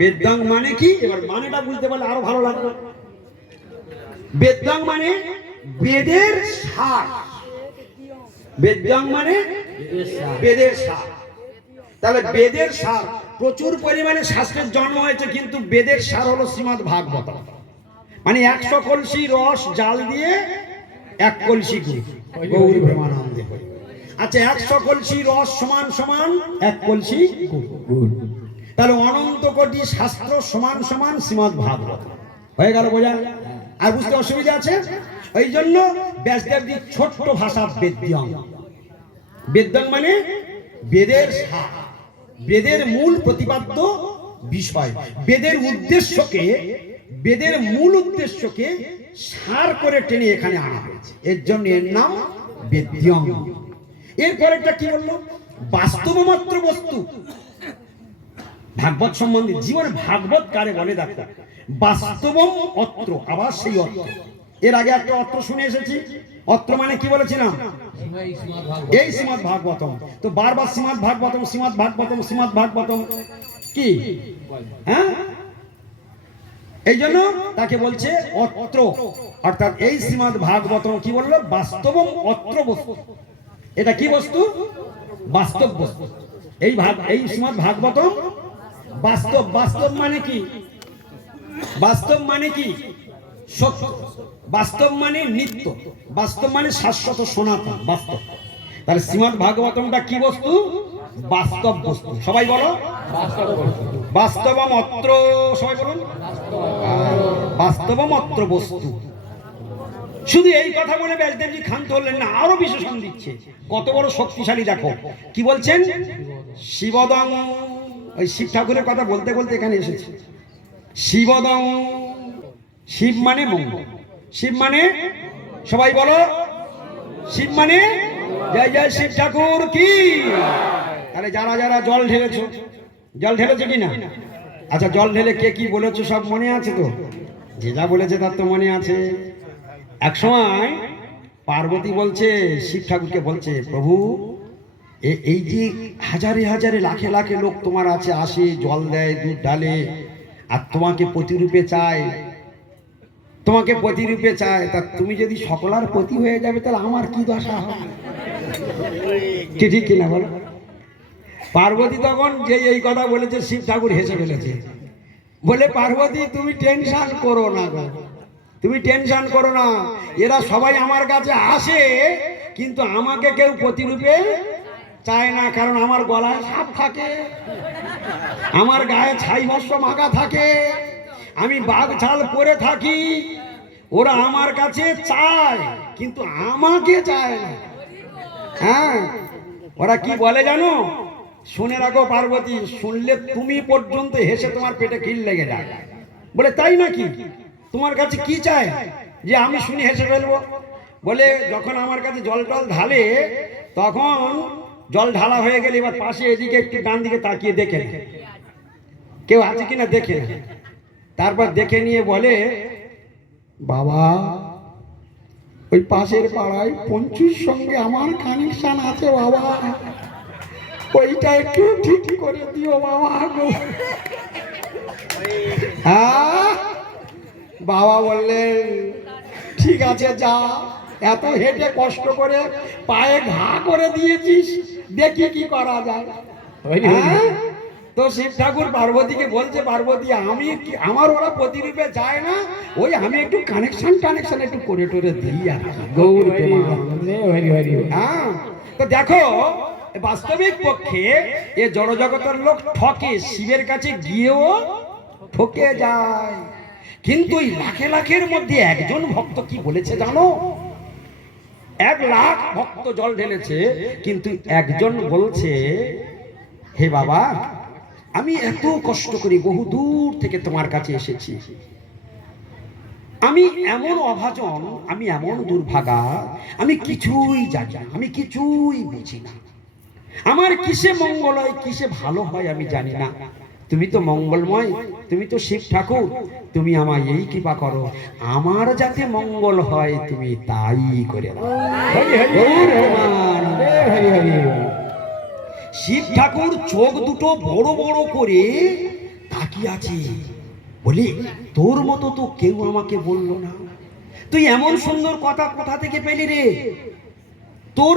বেদ্যং মানে কি? এবার মানেটা বুঝতে পারলে আরো ভালো লাগবে। বেদ্যং মানে বেদের সার। বেদ্যং মানে বেদের সার। তাহলে বেদের সার, প্রচুর পরিমাণে শাস্ত্রের জন্ম হয়েছে, কিন্তু বেদের সার হলো শ্রীমদ্ ভাগবত। মানে 100 কলসি রস জাল দিয়ে 1 কলসি গুড়। গৌর প্রেমানন্দে। আচ্ছা, 100 কলসি রস সমান সমান 1 কলসি গুড়। তাহলে অনন্ত কোটি শাস্ত্র সমান সমান শ্রীমদ্ ভাগবত হয়ে গেল। বোঝা? আর বুঝতে অসুবিধা আছে? এই জন্য ব্যাসদেবজি ছোট্ট ভাষা বেদ্যং। বেদ্যং মানে বেদের সার, বেদের মূল প্রতিপাদ্য বিষয়, বেদের উদ্দেশ্যকে, বেদের মূল উদ্দেশ্যকে সার করে টেনে এখানে আনা হয়েছে, এর জন্য এর নাম বেদ্যম। এরপর একটা কি বললো, বাস্তব মাত্র বস্তু। ভাগবত সম্বন্ধে জীবনে ভাগবত কারে বলে দেখো, বাস্তবম অত্র, আবার সেই অত্র। এর আগে একটা অত্র শুনে এসেছি, অত্র মানে কি বলেছিলাম, এই শ্রীমদ ভাগবতম। তো বারবার শ্রীমদ ভাগবতম, শ্রীমদ ভাগবতম, শ্রীমদ ভাগবতম কি, হ্যাঁ, এই জন্য তাকে বলছে অত্র, অর্থাৎ এই শ্রীমদ ভাগবতম কি বললো, বাস্তবম অত্র বস্তু। এটা কি বস্তু, বাস্তব বস্তু। এই শ্রীমদ ভাগবতম বাস্তব। বাস্তব মানে কি, বাস্তব মানে কি, সত্য। বাস্তব মানে নিত্য, বাস্তব মানে শাশ্বত সনাতন বাস্তব। তাহলে শ্রীমদ ভাগবতমটা কি বস্তু, বাস্তব বস্তু। সবাই বলো বাস্তবম অত্র, সবাই বলুন বাস্তবম অত্র বস্তু। শুধু এই কথা বলে ব্যাসদেবজি ক্ষান্ত হলেন না, আরো বিশেষণ দিচ্ছে, কত বড় শক্তিশালী দেখো কি বলছেন। শিবদং, ওই শিব ঠাকুরের কথা বলতে বলতে এখানে এসেছে। শিবদং, শিব মানে মঙ্গল, শিব মানে, সবাই বলো শিব মানে জয় জয় শিব ঠাকুর কি। তাহলে যারা যারা জল ঢেলেছো, জল ঢেলেছো কি না, আচ্ছা জল ঢেলে কে কি বলেছো সব মনে আছে তো, যে যা বলেছে তার তো মনে আছে। এক সময় পার্বতী বলছে শিব ঠাকুরকে, বলছে প্রভু এই যে হাজারে হাজারে লাখে লাখে লোক তোমার আছে, আসে জল দেয়, দুধ ঢালে, আর তোমাকে প্রতিরূপে চায়, তোমাকে প্রতিরূপে চায়, তা তুমি যদি সকলার প্রতি হয়ে যাবে তাহলে আমার কি দশা হবে, কি ঠিক কিনা বলো। পার্বতী তখন যে এই কথা বলেছে, শিব ঠাকুর হেসে ফেলেছে, বলে পার্বতী তুমি টেনশন করো না গো, তুমি টেনশন করো না, এরা সবাই আমার কাছে আসে কিন্তু আমাকে কেউ প্রতিরূপে চায় না, কারণ আমার গলায় সাপ থাকে, আমার গায়ে ছাই ভস্ম মাখা থাকে, আমি বাঘ ছাল পরে থাকি, ওরা আমার কাছে চায় কিন্তু আমাকে চায় না। হ্যাঁ, ওরা কি বলে জানো, শুনে রাখো পার্বতী, শুনলে তুমি পর্যন্ত হেসে তোমার পেটে খিল লেগে যায়। বলে তাই নাকি, তোমার কাছে কি চায় যে আমি শুনে হেসে ফেলবো। বলে যখন আমার কাছে জল টল ঢালে, তখন জল ঢালা হয়ে গেলে এবার পাশে এদিকে একটু ডান দিকে তাকিয়ে দেখে কেউ আছে কিনা দেখে, তারপর দেখে নিয়ে বলে বাবা ওই পাশের পাড়ায় পঞ্চুর সঙ্গে আমার কানেকশন আছে বাবা, ওইটা একটু ঠিক করে দিও বাবা গো। হ্যাঁ, বাবা বললেন ঠিক আছে যা, এত হেঁটে কষ্ট করে পায়ে ঘা করে দিয়েছিস, দেখি কি করা যায়। তো শিব ঠাকুর পার্বতীকে বলছে, পার্বতী আমি আমার ওরা প্রতিরূপে যায় না, ওই আমি একটু কানেকশন একটু করে টোরে দিই আর গৌর। হ্যাঁ, তো দেখো বাস্তবিক পক্ষে এ জড়জগতের লোক ঠকে, শিবের কাছে গিয়েও ঠকে যায়। কিন্তু এই লাখে লাখের মধ্যে একজন ভক্ত কি বলেছে জানো, 1 লাখ ভক্ত জল ঢেলেছে, কিন্তু একজন বলছে হে বাবা আমি এত কষ্ট করি বহু দূর থেকে তোমার কাছে এসেছি, আমি এমন অভাজন, আমি এমন দুর্ভাগা, আমি কিছুই জানি না, আমি কিছুই বুঝি না, আমার কিসে মঙ্গল হয় কিসে ভালো হয় আমি জানি না, তুমি তো মঙ্গলময়, তুমি তো শিব ঠাকুর, তুমি আমায় এই কৃপা করো, আমার যাতে মঙ্গল হয় তুমি তাই করে দাও। শিব ঠাকুর চোখ দুটো বড় বড় করে তাকিয়ে আছে, বলে তোর মতো তো কেউ আমাকে বললো না, তুই এমন সুন্দর কথা কোথা থেকে পেলি রে, তোর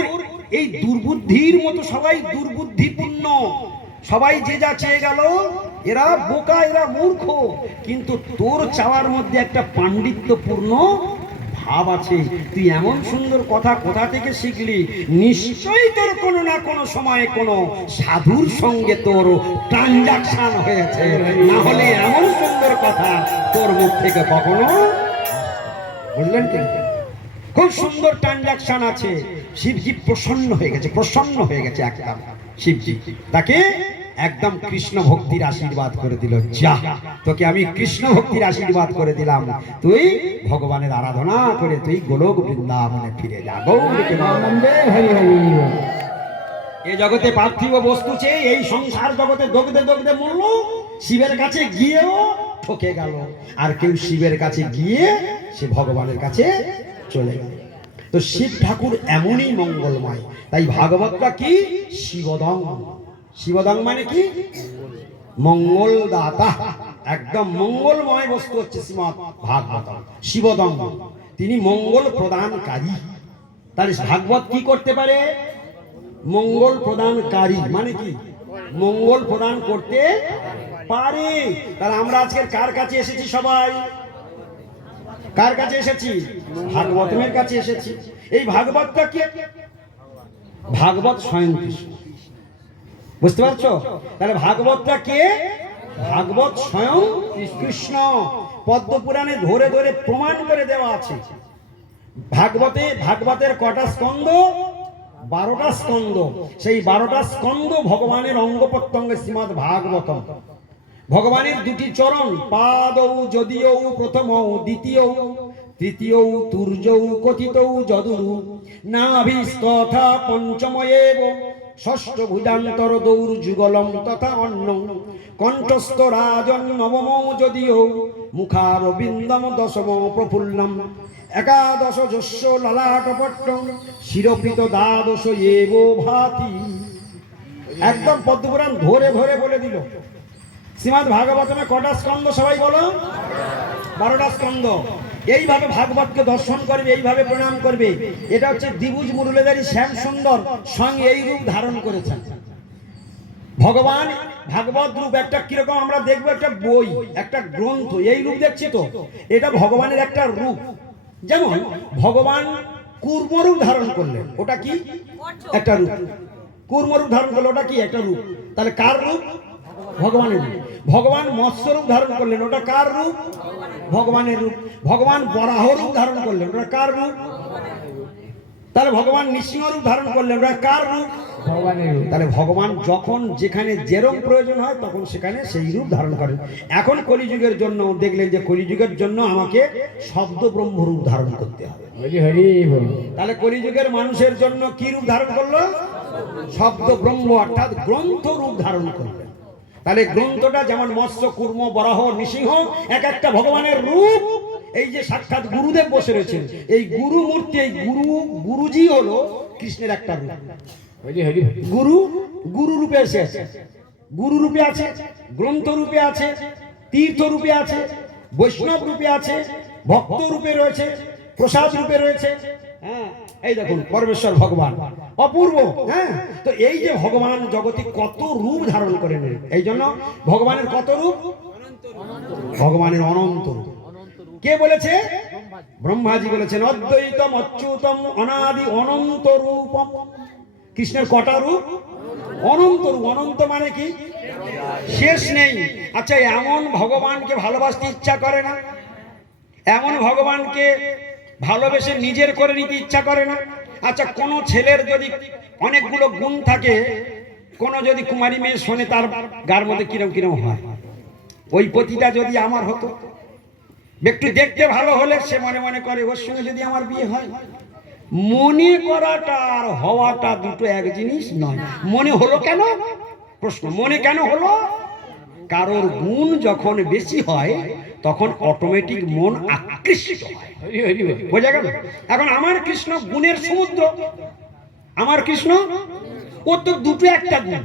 এই দুর্বুদ্ধির মতো সবাই দুর্বুদ্ধিপূর্ণ, সবাই যে যা চেয়ে গেল, এরা বোকা, এরা মূর্খ, কিন্তু তোর চাওয়ার মধ্যে একটা পাণ্ডিত্যপূর্ণ ভাব আছে, তুই এমন সুন্দর কথা কোথা থেকে শিখলি, নিশ্চয়ই তোর কোনো না কোনো সময় কোনো সাধুর সঙ্গে তোর ট্রানজাকশন হয়েছে, না হলে এমন সুন্দর কথা তোর মুখ থেকে কখনো, বললেন কেন, খুব সুন্দর ট্রানজাকশন আছে। শিবজি প্রসন্ন হয়ে গেছে, প্রসন্ন হয়ে গেছে একদম। শিবজি তাকে একদম কৃষ্ণ ভক্তির আশীর্বাদ করে দিল। যা, তোকে আমি কৃষ্ণ ভক্তির আশীর্বাদ করে দিলাম, তুই ভগবানের আরাধনা করে তুই গোলক বৃন্দাবনে ফিরে যা। গৌর প্রেমানন্দে হরি হরি। এ জগতে পার্থিব বস্তু চেয়ে এই সংসার জগতে দগদে দগদে মরল, শিবের কাছে গিয়েও ঠকে গেল। আর কেউ শিবের কাছে গিয়ে সে ভগবানের কাছে চলে গেল। তো শিব ঠাকুর এমনই মঙ্গলময়, তাই ভাগবতটা কি শিবদং। শিবদং মানে কি? মঙ্গলদাতা। একদম মঙ্গলময় বস্তু হচ্ছে শ্রীমৎ ভাগবত। শিবদং, তিনি মঙ্গল প্রদানকারী। তাহলে ভাগবত কি করতে পারে? মঙ্গল প্রদানকারী মানে কি? মঙ্গল প্রদান করতে পারে। তাহলে আমরা আজকে কার কাছে এসেছি? সবাই কার কাছে এসেছি? ভাগবতের কাছে এসেছি। এই ভাগবতটা কি? ভাগবত স্বয়ং কৃষ্ণ। বুঝতে পারছো? তাহলে ভাগবতটা কে? ভাগবত স্বয়ং কৃষ্ণ। পদ্ম পুরাণে ধরে ধরে প্রমাণ করে দেওয়া আছে। ভাগবতের কটা স্কন্ধ? 12টা স্কন্ধ। সেই 12টা স্কন্ধ ভগবানের অঙ্গ প্রত্যঙ্গ শ্রীমৎ ভাগবতম। ভগবানের দুটি চরণ, পাদৌ যদিও প্রথমৌ দ্বিতীয় তৃতীয় তুর্যৌ কথিতৌ যদুরু নাভিস্তথা পঞ্চময়েব ষষ্ঠ ভুজান্তর দৌর্যুগলম তথা অন্ন কণ্ঠস্থ রাজন নবমৌ যদিও মুখারবিন্দম দশম প্রফুল্লম একাদশ যস্য ললাটপট্টম শিরোপিত দ্বাদশ এব ভাতি। একদম পদ্মপুরাণ ধরে ধরে বলে দিল। শ্রীমদ্ ভাগবতমে কটা স্কন্ধ? সবাই বলো। 12টা স্কন্ধ। এইভাবে ভাগবতকে দর্শন করবে, এইভাবে প্রণাম করবে। এটা হচ্ছে দ্বিভুজ মুরলীধারী শ্যাম সুন্দর সঙ্গে এই রূপ ধারণ করেছেন। ভগবান ভাগবত রূপ একটা কিরকম আমরা দেখবো, একটা বই, একটা গ্রন্থ, এই রূপ দেখছি তো, এটা ভগবানের একটা রূপ। যেমন ভগবান কূর্মরূপ ধারণ করলেন, ওটা কি? একটা রূপ। কূর্মরূপ ধারণ করলে ওটা কি? একটা রূপ। তাহলে কার রূপ? ভগবানের রূপ। ভগবান মৎস্যরূপ ধারণ করলেন, ওটা কার রূপ? ভগবানের রূপ। ভগবান বরাহ রূপ ধারণ করলেন, ওটা কার রূপ? তাহলে ভগবান নৃসিংহ রূপ ধারণ করলেন, ওটা কার রূপ? ভগবানের রূপ। তাহলে ভগবান যখন যেখানে যেরকম প্রয়োজন হয় তখন সেখানে সেই রূপ ধারণ করেন। এখন কলিযুগের জন্য দেখলেন যে কলিযুগের জন্য আমাকে শব্দ ব্রহ্ম রূপ ধারণ করতে হবে। তাহলে কলিযুগের মানুষের জন্য কি রূপ ধারণ করলো? শব্দ ব্রহ্ম অর্থাৎ গ্রন্থ রূপ ধারণ করলেন। তাহলে গ্রন্থটা যেমন মৎস্য, কূর্ম, বরাহ, নৃসিংহ এক একটা ভগবানের রূপ। এই যে সাক্ষাৎ গুরুদেব বসে রয়েছেন, এই গুরু মূর্তি, এই গুরুজি হলো কৃষ্ণের একটা রূপ। গুরু রূপে এসে গুরু রূপে আছে, গ্রন্থ রূপে আছে, তীর্থ রূপে আছে, বৈষ্ণব রূপে আছে, ভক্ত রূপে রয়েছে, প্রসাদ রূপে রয়েছে। হ্যাঁ, এই দেখুন পরমেশ্বর ভগবান অপূর্ব। হ্যাঁ, তো এই যে ভগবান জগতে কত রূপ ধারণ করে নেন, এই জন্য ভগবানের কত রূপ? ভগবানের অনন্ত রূপ। কে বলেছে? ব্রহ্মাজি বলেছেন অদ্বৈতম অচ্যুতম অনাদি অনন্ত রূপম। কৃষ্ণের কটা রূপ? অনন্ত রূপ। অনন্ত মানে কি? শেষ নেই। আচ্ছা, এমন ভগবানকে ভালোবাসতে ইচ্ছা করে না? এমন ভগবানকে ভালোবেসে নিজের করে নিতে ইচ্ছা করে না? আচ্ছা, কোন ছেলের যদি অনেকগুলো গুণ থাকে, কোন যদি কুমারী মেয়ে শোনে, তার গার মধ্যে কিরম কিরম হয়? ওই পতিটা যদি আমার হতো, একটু দেখতে ভালো হলে সে মনে মনে করে ওর সঙ্গে যদি আমার বিয়ে হয়। মনে করাটা আর হওয়াটা দুটো এক জিনিস নয়। মনে হলো কেন? প্রশ্ন, মনে কেন হলো? কারোর গুণ যখন বেশি হয় তখন অটোমেটিক মন আকৃষ্ট হয়। বোঝা গেল? এখন আমার কৃষ্ণ গুণের সমুদ্র। আমার কৃষ্ণ, ওর তো দুটো একটা গুণ।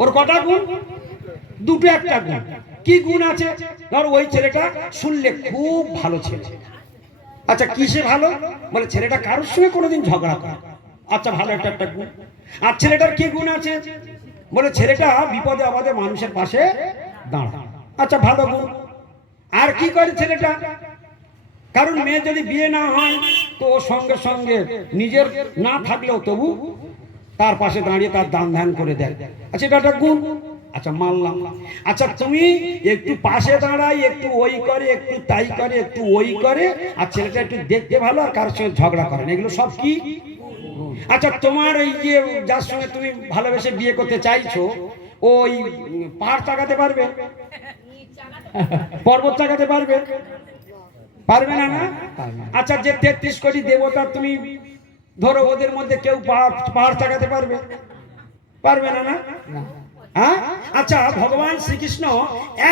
ওর কটা গুণ? দুটো একটা গুণ। কি গুণ আছে? ধর ওই ছেলেটা শুনলে খুব ভালো ছেলে। আচ্ছা, কিসে ভালো? বলে ছেলেটা কারোর সঙ্গে কোনোদিন ঝগড়া করে। আচ্ছা, ভালো একটা গুণ। আর ছেলেটার কি গুণ আছে? বলে ছেলেটা বিপদে আপদে মানুষের পাশে দাঁড়ায়। আচ্ছা, ভালো গুণ। আর কি করে ছেলেটা? কারণ মেয়ে যদি বিয়ে না হয় তো সঙ্গে সঙ্গে নিজের না থাকলেও তবু তার পাশে দাঁড়িয়ে তার দান ধ্যান করে দেয়। আচ্ছা, এটা একটা গুণ। আচ্ছা, মানলাম। আচ্ছা, তুমি একটু পাশে দাঁড়াই, একটু ওই করে, একটু তাই করে, একটু ওই করে, আর ছেলেটা একটু দেখতে ভালো, আর কারোর সঙ্গে ঝগড়া করে না, এগুলো সব কি? আচ্ছা, তোমার এই যে যার সঙ্গে তুমি ভালোবেসে বিয়ে করতে চাইছো, ওই পাহাড় চাগাতে পারবে? পর্বত চাগাতে পারবে? পারবে না, না? আচ্ছা, যে 33 কোটি দেবতা তুমি ধরো, ওদের মধ্যে কেউ পাহাড় চাগাতে পারবে? পারবে না, না? হ্যাঁ? আচ্ছা, ভগবান শ্রীকৃষ্ণ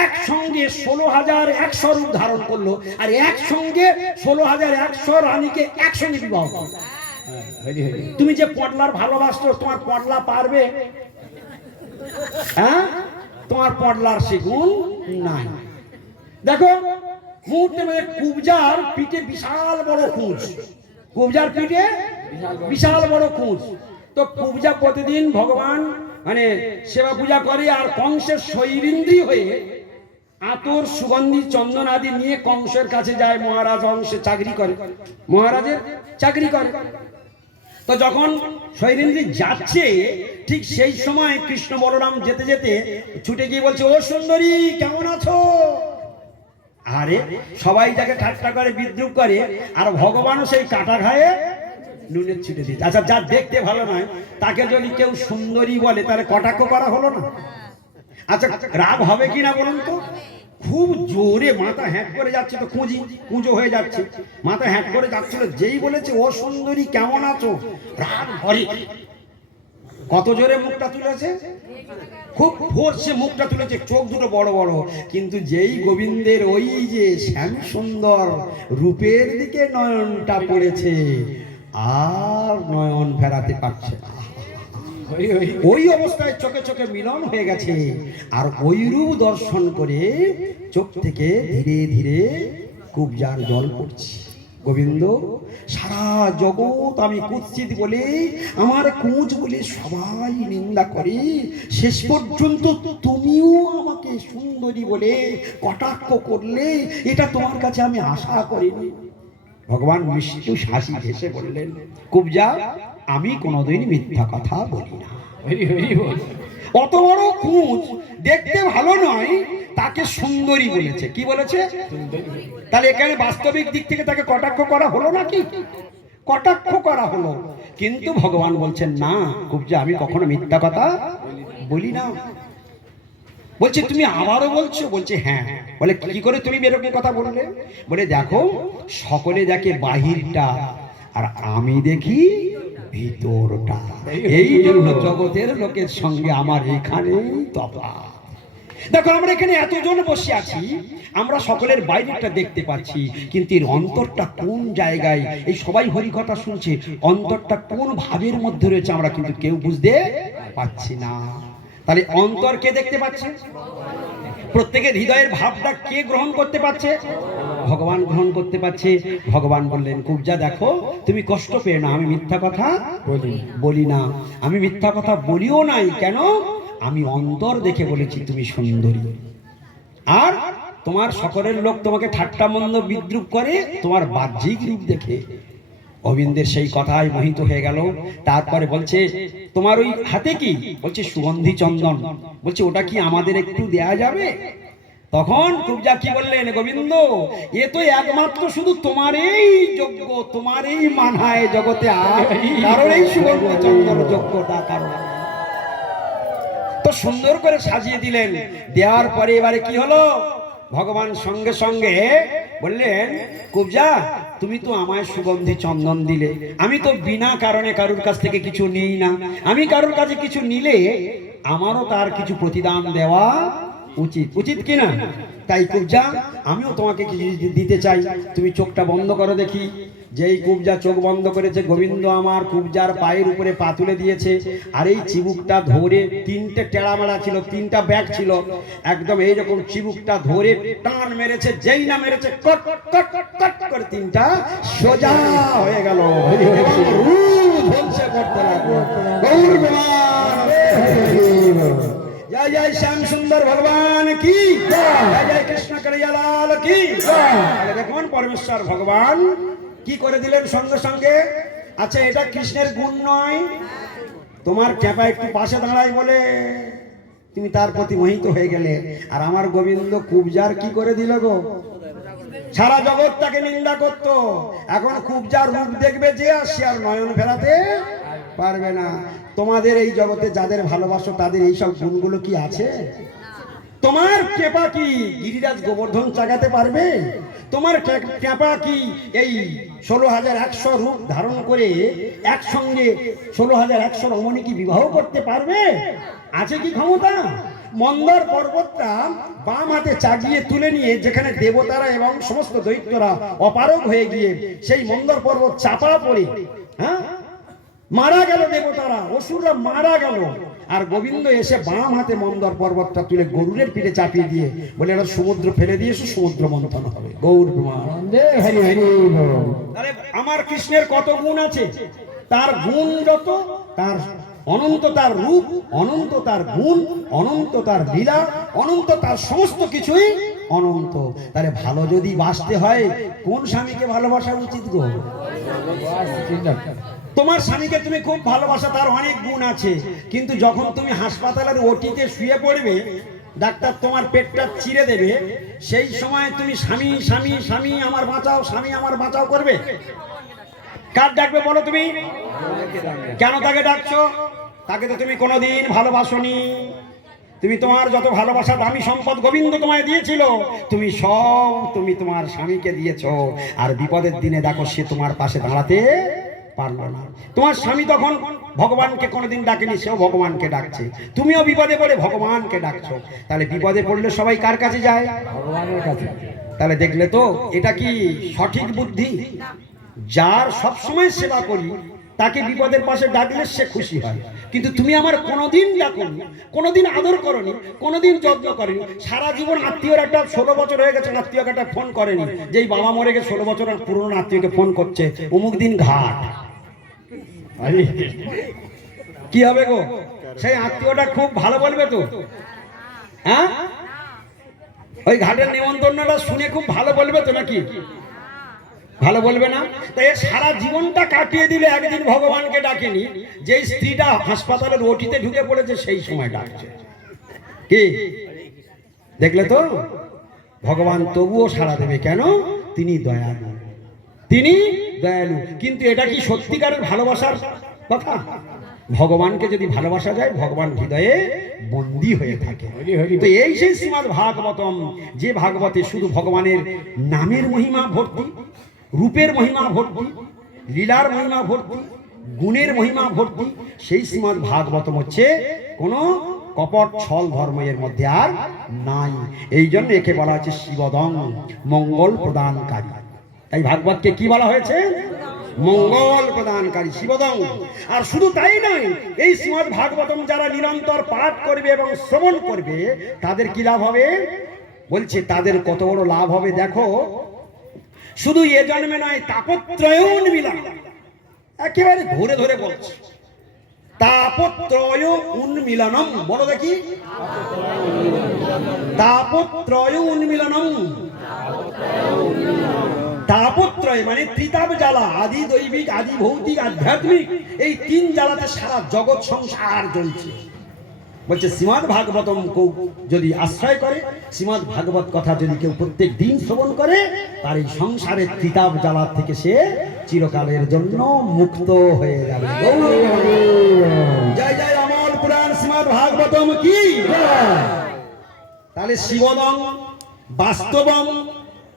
একসঙ্গে 16,100 রূপ ধারণ করলো, আর একসঙ্গে 16,100 রানীকে একসঙ্গে বিবাহ করলো। তুমি যে পটলার ভালোবাসতো, তোমার পটলা পারবে? হ্যাঁ, তোমার পটলার সে গুণ নাই। দেখো, মুহূর্তে মধ্যে কুবজার পিঠে বিশাল বড় কুঁজ, কুবজার পিঠে বিশাল বড় কুঁজ। তো কুবজা প্রতিদিন ভগবান মানে সেবা পূজা করে, আর কংসের শৈরিন্দ্রী হয়ে আতর, সুগন্ধি, চন্দন আদি নিয়ে কংসের কাছে যায়। মহারাজ অংশে চাকরি করে, মহারাজের চাকরি করে। তো যখন শৈরেন্দ্রী যাচ্ছে, ঠিক সেই সময় কৃষ্ণ বলরাম যেতে যেতে ছুটে গিয়ে বলছে, ও সুন্দরী, কেমন আছো? আরে সবাই যাকে ঠাট্টা করে, বিদ্রুপ করে, আর ভগবানও সেই কাটা খায়ে নুনের ছুটে দিচ্ছে। আচ্ছা, যা দেখতে ভালো নয় তাকে যদি কেউ সুন্দরী বলে, তাহলে কটাক্ষ করা হলো না? আচ্ছা, রাগ হবে কিনা বলুন তো? খুব জোরে মাথা হ্যাট করে যাচ্ছে, তো কুঁজো হয়ে যাচ্ছে, মাথা হ্যাট করে যাচ্ছিল, যেই বলেছে ও সুন্দরী কেমন আছো, রাগ ভরে। কত জোরে মুখটা তুলেছে, খুব ফোর্সে মুখটা তুলেছে, চোখ দুটো বড় বড়। কিন্তু যেই গোবিন্দের ওই যে শ্যাম সুন্দর রূপের দিকে নয়নটা পড়েছে, আর নয়ন ফেরাতে পারছে না। ওই অবস্থায় চোখে চোখে মিলন হয়ে গেছে, আর ওই রূপ দর্শন করে চোখ থেকে ধীরে ধীরে কুবজার জল পড়ছে। গোবিন্দ, সারা জগৎ আমি কুৎসিত বলে, আমার কুঁজ বলে সবাই নিন্দা করে, শেষ পর্যন্ত তুমিও আমাকে সুন্দরী বলে কটাক্ষ করলে, এটা তোমার কাছে আমি আশা করিনি। ভগবান বিষ্ণু হাসি হেসে বললেন, কুবজা, আমি কোনোদিন মিথ্যা কথা বলি না। অত বড় কুঁজ দেখতে ভালো নয়, তাকে সুন্দরী বলেছে। কি বলেছে? তাহলে এখানে বাস্তবিক দিক থেকে তাকে কটাক্ষ করা হলো নাকি? কটাক্ষ করা হলো। কিন্তু ভগবান বলছেন, না কুবজা, আমি কখনো মিথ্যা কথা বলি না। বলছে, তুমি আবারও বলছো? বলছে, হ্যাঁ। বলে, কি করে তুমি এরকম কথা বললে? বলে, দেখো, সকলে দেখে বাহিরটা, আর আমি দেখি ভিতরটা। এই জন্য জগতের লোকের সঙ্গে আমার এখানেই তফাৎ। দেখো, আমরা এখানে এতজন বসে আছি, আমরা সকলের বাইরেটা দেখতে পাচ্ছি, কিন্তু এর অন্তরটা কোন জায়গায়, এই সবাই হরি কথা শুনছে, অন্তরটা কোন ভাবের মধ্যে রয়েছে আমরা কিন্তু কেউ বুঝতে পাচ্ছি না। তাহলে অন্তর কে দেখতে পাচ্ছে? প্রত্যেকের হৃদয়ের ভাবটা কে গ্রহণ করতে পারছে? ভগবান গ্রহণ করতে পারছে। ভগবান বললেন, কুবজা, দেখো, তুমি কষ্ট পেয়ে না, আমি মিথ্যা কথা বলি না, আমি মিথ্যা কথা বলিও নাই। কেন? আমি অন্তর দেখে বলেছি তুমি সুন্দরী, আর তোমার সকলের লোক তোমাকে ঠাট্টা মন্দ বিদ্রুপ করে তোমার বাহ্যিক রূপ দেখে। গোবিন্দের সেই কথায় মোহিত হয়ে গেল। তারপরে বলছে, তোমার ওই হাতে কি? বলছে, সুগন্ধি চন্দন। বলছে, ওটা কি আমাদের একটু দেয়া যাবে? তখন কুবজা কি বললেন, গোবিন্দ, এ তো একমাত্র শুধু তোমারই যোগ্য, তোমারই মানায় জগতে, আর কারণ এই সুগন্ধি চন্দন যোগ্যটা কারণ। তো সুন্দর করে সাজিয়ে দিলেন। দেওয়ার পরে এবারে কি হলো? ভগবান সঙ্গে সঙ্গে বললেন, কুবজা, তুমি তো আমায় সুগন্ধি চন্দন দিলে, আমি তো বিনা কারণে কারুর কাছ থেকে কিছু নিই না, আমি কারুর কাছে কিছু নিলে আমারও তার কিছু প্রতিদান দেওয়া উচিত, উচিত কিনা? তাই কুবজা, আমিও তোমাকে কিছু দিতে চাই, তুমি চোখটা বন্ধ করো দেখি। যেই কুবজা চোখ বন্ধ করেছে, গোবিন্দ আমার কুবজার পায়ের উপরে পা তুলে দিয়েছে, আর এই চিবুকটা ধরে, তিনটে টেড়ামেড়া ছিল, তিনটা ব্যাগ ছিল, একদম এইরকম চিবুকটা ধরে টান মেরেছে, যেই না মেরেছে, কট কট কট করে তিনটা সোজা হয়ে গেল। করতে লাগলো, जय जय श्याम सुंदर भगवान की जय, जय कृष्ण कन्हैयालाल की जय। দেখুন পরমেশ্বর ভগবান কি করে দিলেন সঙ্গে সঙ্গে। আচ্ছা, এটা কৃষ্ণের গুণ নয়? তোমার ক্যাপা একটু পাশে দাঁড়াই বলে তুমি তার প্রতি মোহিত হয়ে গেলে, আর আমার গোবিন্দ কুবজার কি করে দিল গো? সারা জগৎ তাকে নিন্দা করত, এখন কুবজার রূপ দেখবে যে, আসছে আর নয়ন ফেরাতে পারবে না। তোমাদের এই জগতে যাদের ভালোবাসো তাদের এই সব গুণগুলো কি আছে? তোমার কেপা কি গিরিরাজ গোবর্ধন চাগাতে পারবে? তোমার কেপা কি এই 16,100 রূপ ধারণ করে একসঙ্গে 16,100 রমণী কি বিবাহ করতে পারবে? আছে কি ক্ষমতা? মন্দর পর্বতটা বাম হাতে চাগিয়ে তুলে নিয়ে যেখানে দেবতারা এবং সমস্ত দৈত্যরা অপারগ হয়ে গিয়ে সেই মন্দর পর্বত চাপা পড়ে, হ্যাঁ, মারা গেল, দেবতারা অসুররা মারা গেল, আর গোবিন্দ এসে বাম হাতে মন্দর পর্বতটা তুলে গরুরের পিঠে চাপিয়ে দিয়ে বলে এটা সমুদ্র ফেলে দিয়েছে, সমুদ্র মন্থন হবে। গৌর তাহলে আমার কৃষ্ণের কত গুণ আছে? তার গুণ যত, তার অনন্ত তার রূপ, অনন্ত তার গুণ, অনন্ত তার লীলা, অনন্ত তার সমস্ত কিছুই অনন্ত। তাহলে ভালো যদি বাসতে হয় কোন স্বামীকে ভালোবাসা উচিত গো? তোমার স্বামীকে তুমি খুব ভালোবাসা, তার অনেক গুণ আছে, কিন্তু যখন তুমি হাসপাতালের ওটিতে শুয়ে পড়বে, ডাক্তার তোমার পেটটা চিরে দেবে, সেই সময় তুমি স্বামী স্বামী স্বামী আমার বাঁচাও, স্বামী আমার বাঁচাও করবে? কার ডাকবে বলো তুমি? কেন তাকে ডাকছো? তাকে তো তুমি কোনোদিন ভালোবাসোনি। তুমি তোমার যত ভালোবাসা দামি সম্পদ গোবিন্দ তোমায় দিয়েছিল, তুমি সব তুমি তোমার স্বামীকে দিয়েছ। আর বিপদের দিনে দেখো সে তোমার পাশে দাঁড়াতে পারলো না। তোমার স্বামী তখন ভগবানকে কোনোদিন ডাকেনি, সেও ভগবানকে ডাকছে। তুমিও বিপদে পড়ে ভগবানকে ডাকছো। তাহলে বিপদে পড়লে সবাই কার কাছে যায়? ভগবানের কাছে। তাহলে দেখলে তো এটা কি সঠিক বুদ্ধি? যার সব সময় সেবা করি তাকে বিপদের পাশে ডাকলে সে খুশি হয়, কিন্তু তুমি আমার কোনোদিন ডাকনি, কোনোদিন আদর করনি, কোনোদিন যত্ন করেনি। সারা জীবন আত্মীয়র একটা 16 বছর হয়ে গেছে, আত্মীয়কে একটা ফোন করেনি, যেই বাবা মরে গেছে 16 বছর পুরনো আত্মীয়কে ফোন করছে অমুক দিন ঘাট। কি হবে গো? সেই আত্মীয়টা খুব ভালো বলবে তো? হ্যাঁ, ওই ঘাটের নিমন্ত্রণটা শুনে খুব ভালো বলবে তো নাকি? ভালো বলবে না। তাই সারা জীবনটা কাটিয়ে দিলে একদিন ভগবানকে ডাকেনি, যেই স্ত্রীটা হাসপাতালের ওটিতে ঢুকে পড়েছে সেই সময় ডাকছে। কি দেখলে তো? ভগবান তবুও সাড়া দেবে, কেন? তিনি দয়ালু, তিনি দয়ালু। কিন্তু এটা কি সত্যিকারের ভালোবাসার কথা? ভগবানকে যদি ভালোবাসা যায়, ভগবান হৃদয়ে বন্দী হয়ে থাকে। তো এই সেই শ্রীমদ্ ভাগবতম, যে ভাগবতে শুধু ভগবানের নামের মহিমা ভর্তি, রূপের মহিমা ভর্তি, লীলার মহিমা ভর্তি, গুণের মহিমা ভর্তি, সেই শ্রীমদ্ ভাগবতম হচ্ছে কোন কপট ছল ধর্মের মধ্যে আর নাই। এই জন্য একে বলা হচ্ছে শিবদং, মঙ্গল প্রদানকারী। তাই ভাগবতকে কি বলা হয়েছে? মঙ্গল প্রদানকারী, শিবদং। আর শুধু তাই নয়, এই শ্রীমদ্ ভাগবতম যারা নিরন্তর পাঠ করবে এবং শ্রবণ করবে তাদের কি লাভ হবে? বলছে তাদের কত বড় লাভ হবে দেখো। শুধু এ জন্মে নয়, তাপত্রয় উন্মিলন, একেবারে ধরে ধরে বলছে তাপত্রয় উন্মিলনম। বলো দেখি, তাপত্রয় উন্মিলনম। তাপত্রয় মানে ত্রিতাপ জ্বালা, আদি দৈবিক, আদি ভৌতিক, আধ্যাত্মিক, এই তিন জ্বালাতে সারা জগৎ সংসার জ্বলছে। বলছে শ্রীমদ্ ভাগবতম কেউ যদি আশ্রয় করে, শ্রীমদ্ ভাগবত কথা যদি কেউ প্রত্যেক দিন শ্রবণ করে, তার এই সংসারের ত্রিতাপ জ্বালা থেকে সে চিরকালের জন্য মুক্ত হয়ে যাবে। জয় জয় অমল পুরাণ শ্রীমদ্ ভাগবতম কি। তাহলে শিবদং, বাস্তবম,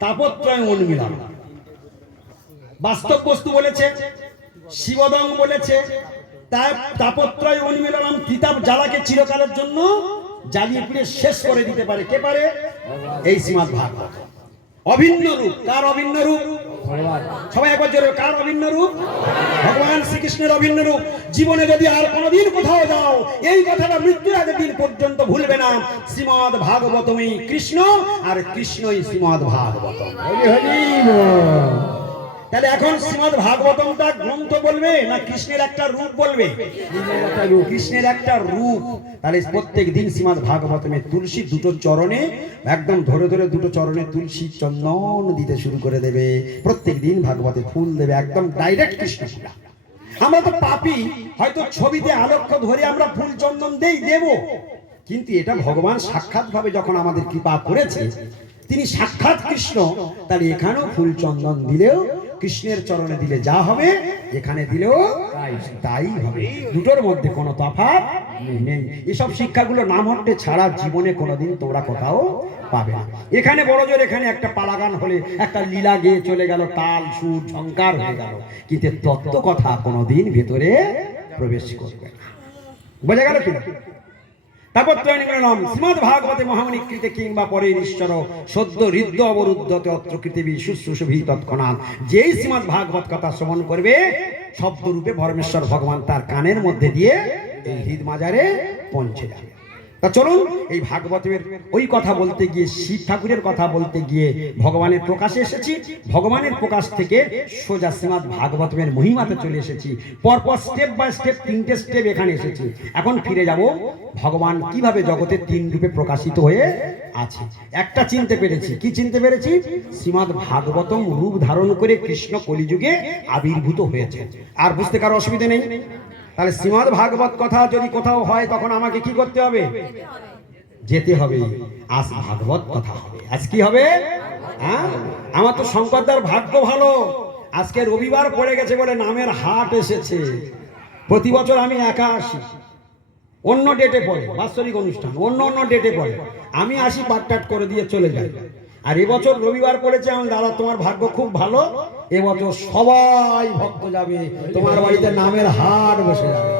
তাপত্রয় উন্মিলন। বাস্তব বস্তু বলেছে, শিবদং বলেছে, তাপত্রয় উন্মিলনম, ত্রিতাপ জ্বালাকে চিরকালের জন্য জ্বালিয়ে পুড়ে শেষ করে দিতে পারে। কে পারে? এই শ্রীমদ্ ভাগবত। অভিন্ন রূপ, কার অভিন্ন রূপ? সবাই একবার জোরে, কার অভিন্ন রূপ? ভগবান শ্রীকৃষ্ণের অভিন্ন রূপ। জীবনে যদি আর কোনোদিন কোথাও যাও, এই কথাটা মৃত্যুর আগের দিন পর্যন্ত ভুলবে না, শ্রীমদ্ ভাগবতমই কৃষ্ণ আর কৃষ্ণই শ্রীমদ্ ভাগবতম। তাহলে এখন শ্রীমদ্ ভাগবতমটা গ্রন্থ বলবে না কৃষ্ণের একটা রূপ বলবে? কৃষ্ণের একটা রূপ। তাহলে প্রত্যেক দিন শ্রীমদ্ ভাগবতমে তুলসী দুটো চরণে একদম ধরে ধরে দুটো চরণে তুলসী চন্দন দিতে শুরু করে দেবে। প্রত্যেক দিন ভাগবতে ফুল দেবে, একদম ডাইরেক্ট কৃষ্ণ পূজা। আমরা তো পাপী, হয়তো ছবিতে আলোক্য ধরে আমরা ফুল চন্দন দেব, কিন্তু এটা ভগবান সাক্ষাৎ ভাবে যখন আমাদের কৃপা করেছে, তিনি সাক্ষাৎ কৃষ্ণ, তাহলে এখানেও ফুল চন্দন দিলেও, কৃষ্ণের চরণে দিলে যা হবে, এখানে দিলেও তাই হবে, দুটোর মধ্যে কোনো তফাৎ নেই। এসব শিক্ষাগুলো নাম হট্টে ছাড়া জীবনে কোনোদিন তোমরা কোথাও পাবে না। এখানে বড় জোর এখানে একটা পালাগান হলে একটা লীলা গেয়ে চলে গেল, তাল সুর ঝংকার হয়ে গেল, কিন্তু তত্ত্ব কথা কোনোদিন ভেতরে প্রবেশ করবে না। বোঝা গেল কিনা? তারপর নাম শ্রীমদ ভাগবতে মহামণি কৃতে কিংবা পরে ঈশ্বর সদ্য হৃদ্য অবরুদ্ধতে অত্র পৃথিবী শুশ্রূষভি তৎক্ষণাৎ। যেই শ্রীমদ ভাগবত কথা শ্রবণ করবে শব্দরূপে পরমেশ্বর ভগবান তার কানের মধ্যে দিয়ে এই হৃদ মাজারে পৌঁছে যাবে। তা চলুন এই ভাগবতের ওই কথা বলতে গিয়ে, শিব ঠাকুরের কথা বলতে গিয়ে ভগবানের প্রকাশে এসেছি, ভগবানের প্রকাশ থেকে সোজা শ্রীমদ ভাগবতের মহিমাতে চলে এসেছি। পরপর স্টেপ বাই স্টেপ তিনটে স্টেপ এখানে এসেছি। এখন ফিরে যাব ভগবান কিভাবে জগতের তিন রূপে প্রকাশিত হয়ে আছে। একটা চিনতে পেরেছি, কি চিনতে পেরেছি? শ্রীমদ ভাগবতম রূপ ধারণ করে কৃষ্ণ কলিযুগে আবির্ভূত হয়েছে। আর বুঝতে কারো অসুবিধা নেই? তাহলে শ্রীমদ ভাগবত কথা যদি কোথাও হয় তখন আমাকে কি করতে হবে? যেতে হবে। আজ ভাগবত কথা হবে। আজ কি হবে? হ্যাঁ, আমার তো শঙ্করদার ভাগ্য ভালো, আজকে রবিবার পড়ে গেছে বলে নামের হাট এসেছে। প্রতি বছর আমি একা আসি, অন্য ডেটে পড়ে বাৎসরিক অনুষ্ঠান, অন্য অন্য ডেটে পড়ে, আমি আসি পাটটাট করে দিয়ে চলে যাই। আর এবছর রবিবার পড়েছে। আমার দাদা তোমার ভাগ্য খুব ভালো, এবছর সবাই ভক্ত যাবে, তোমার বাড়িতে নামের হাট বসে যাবে।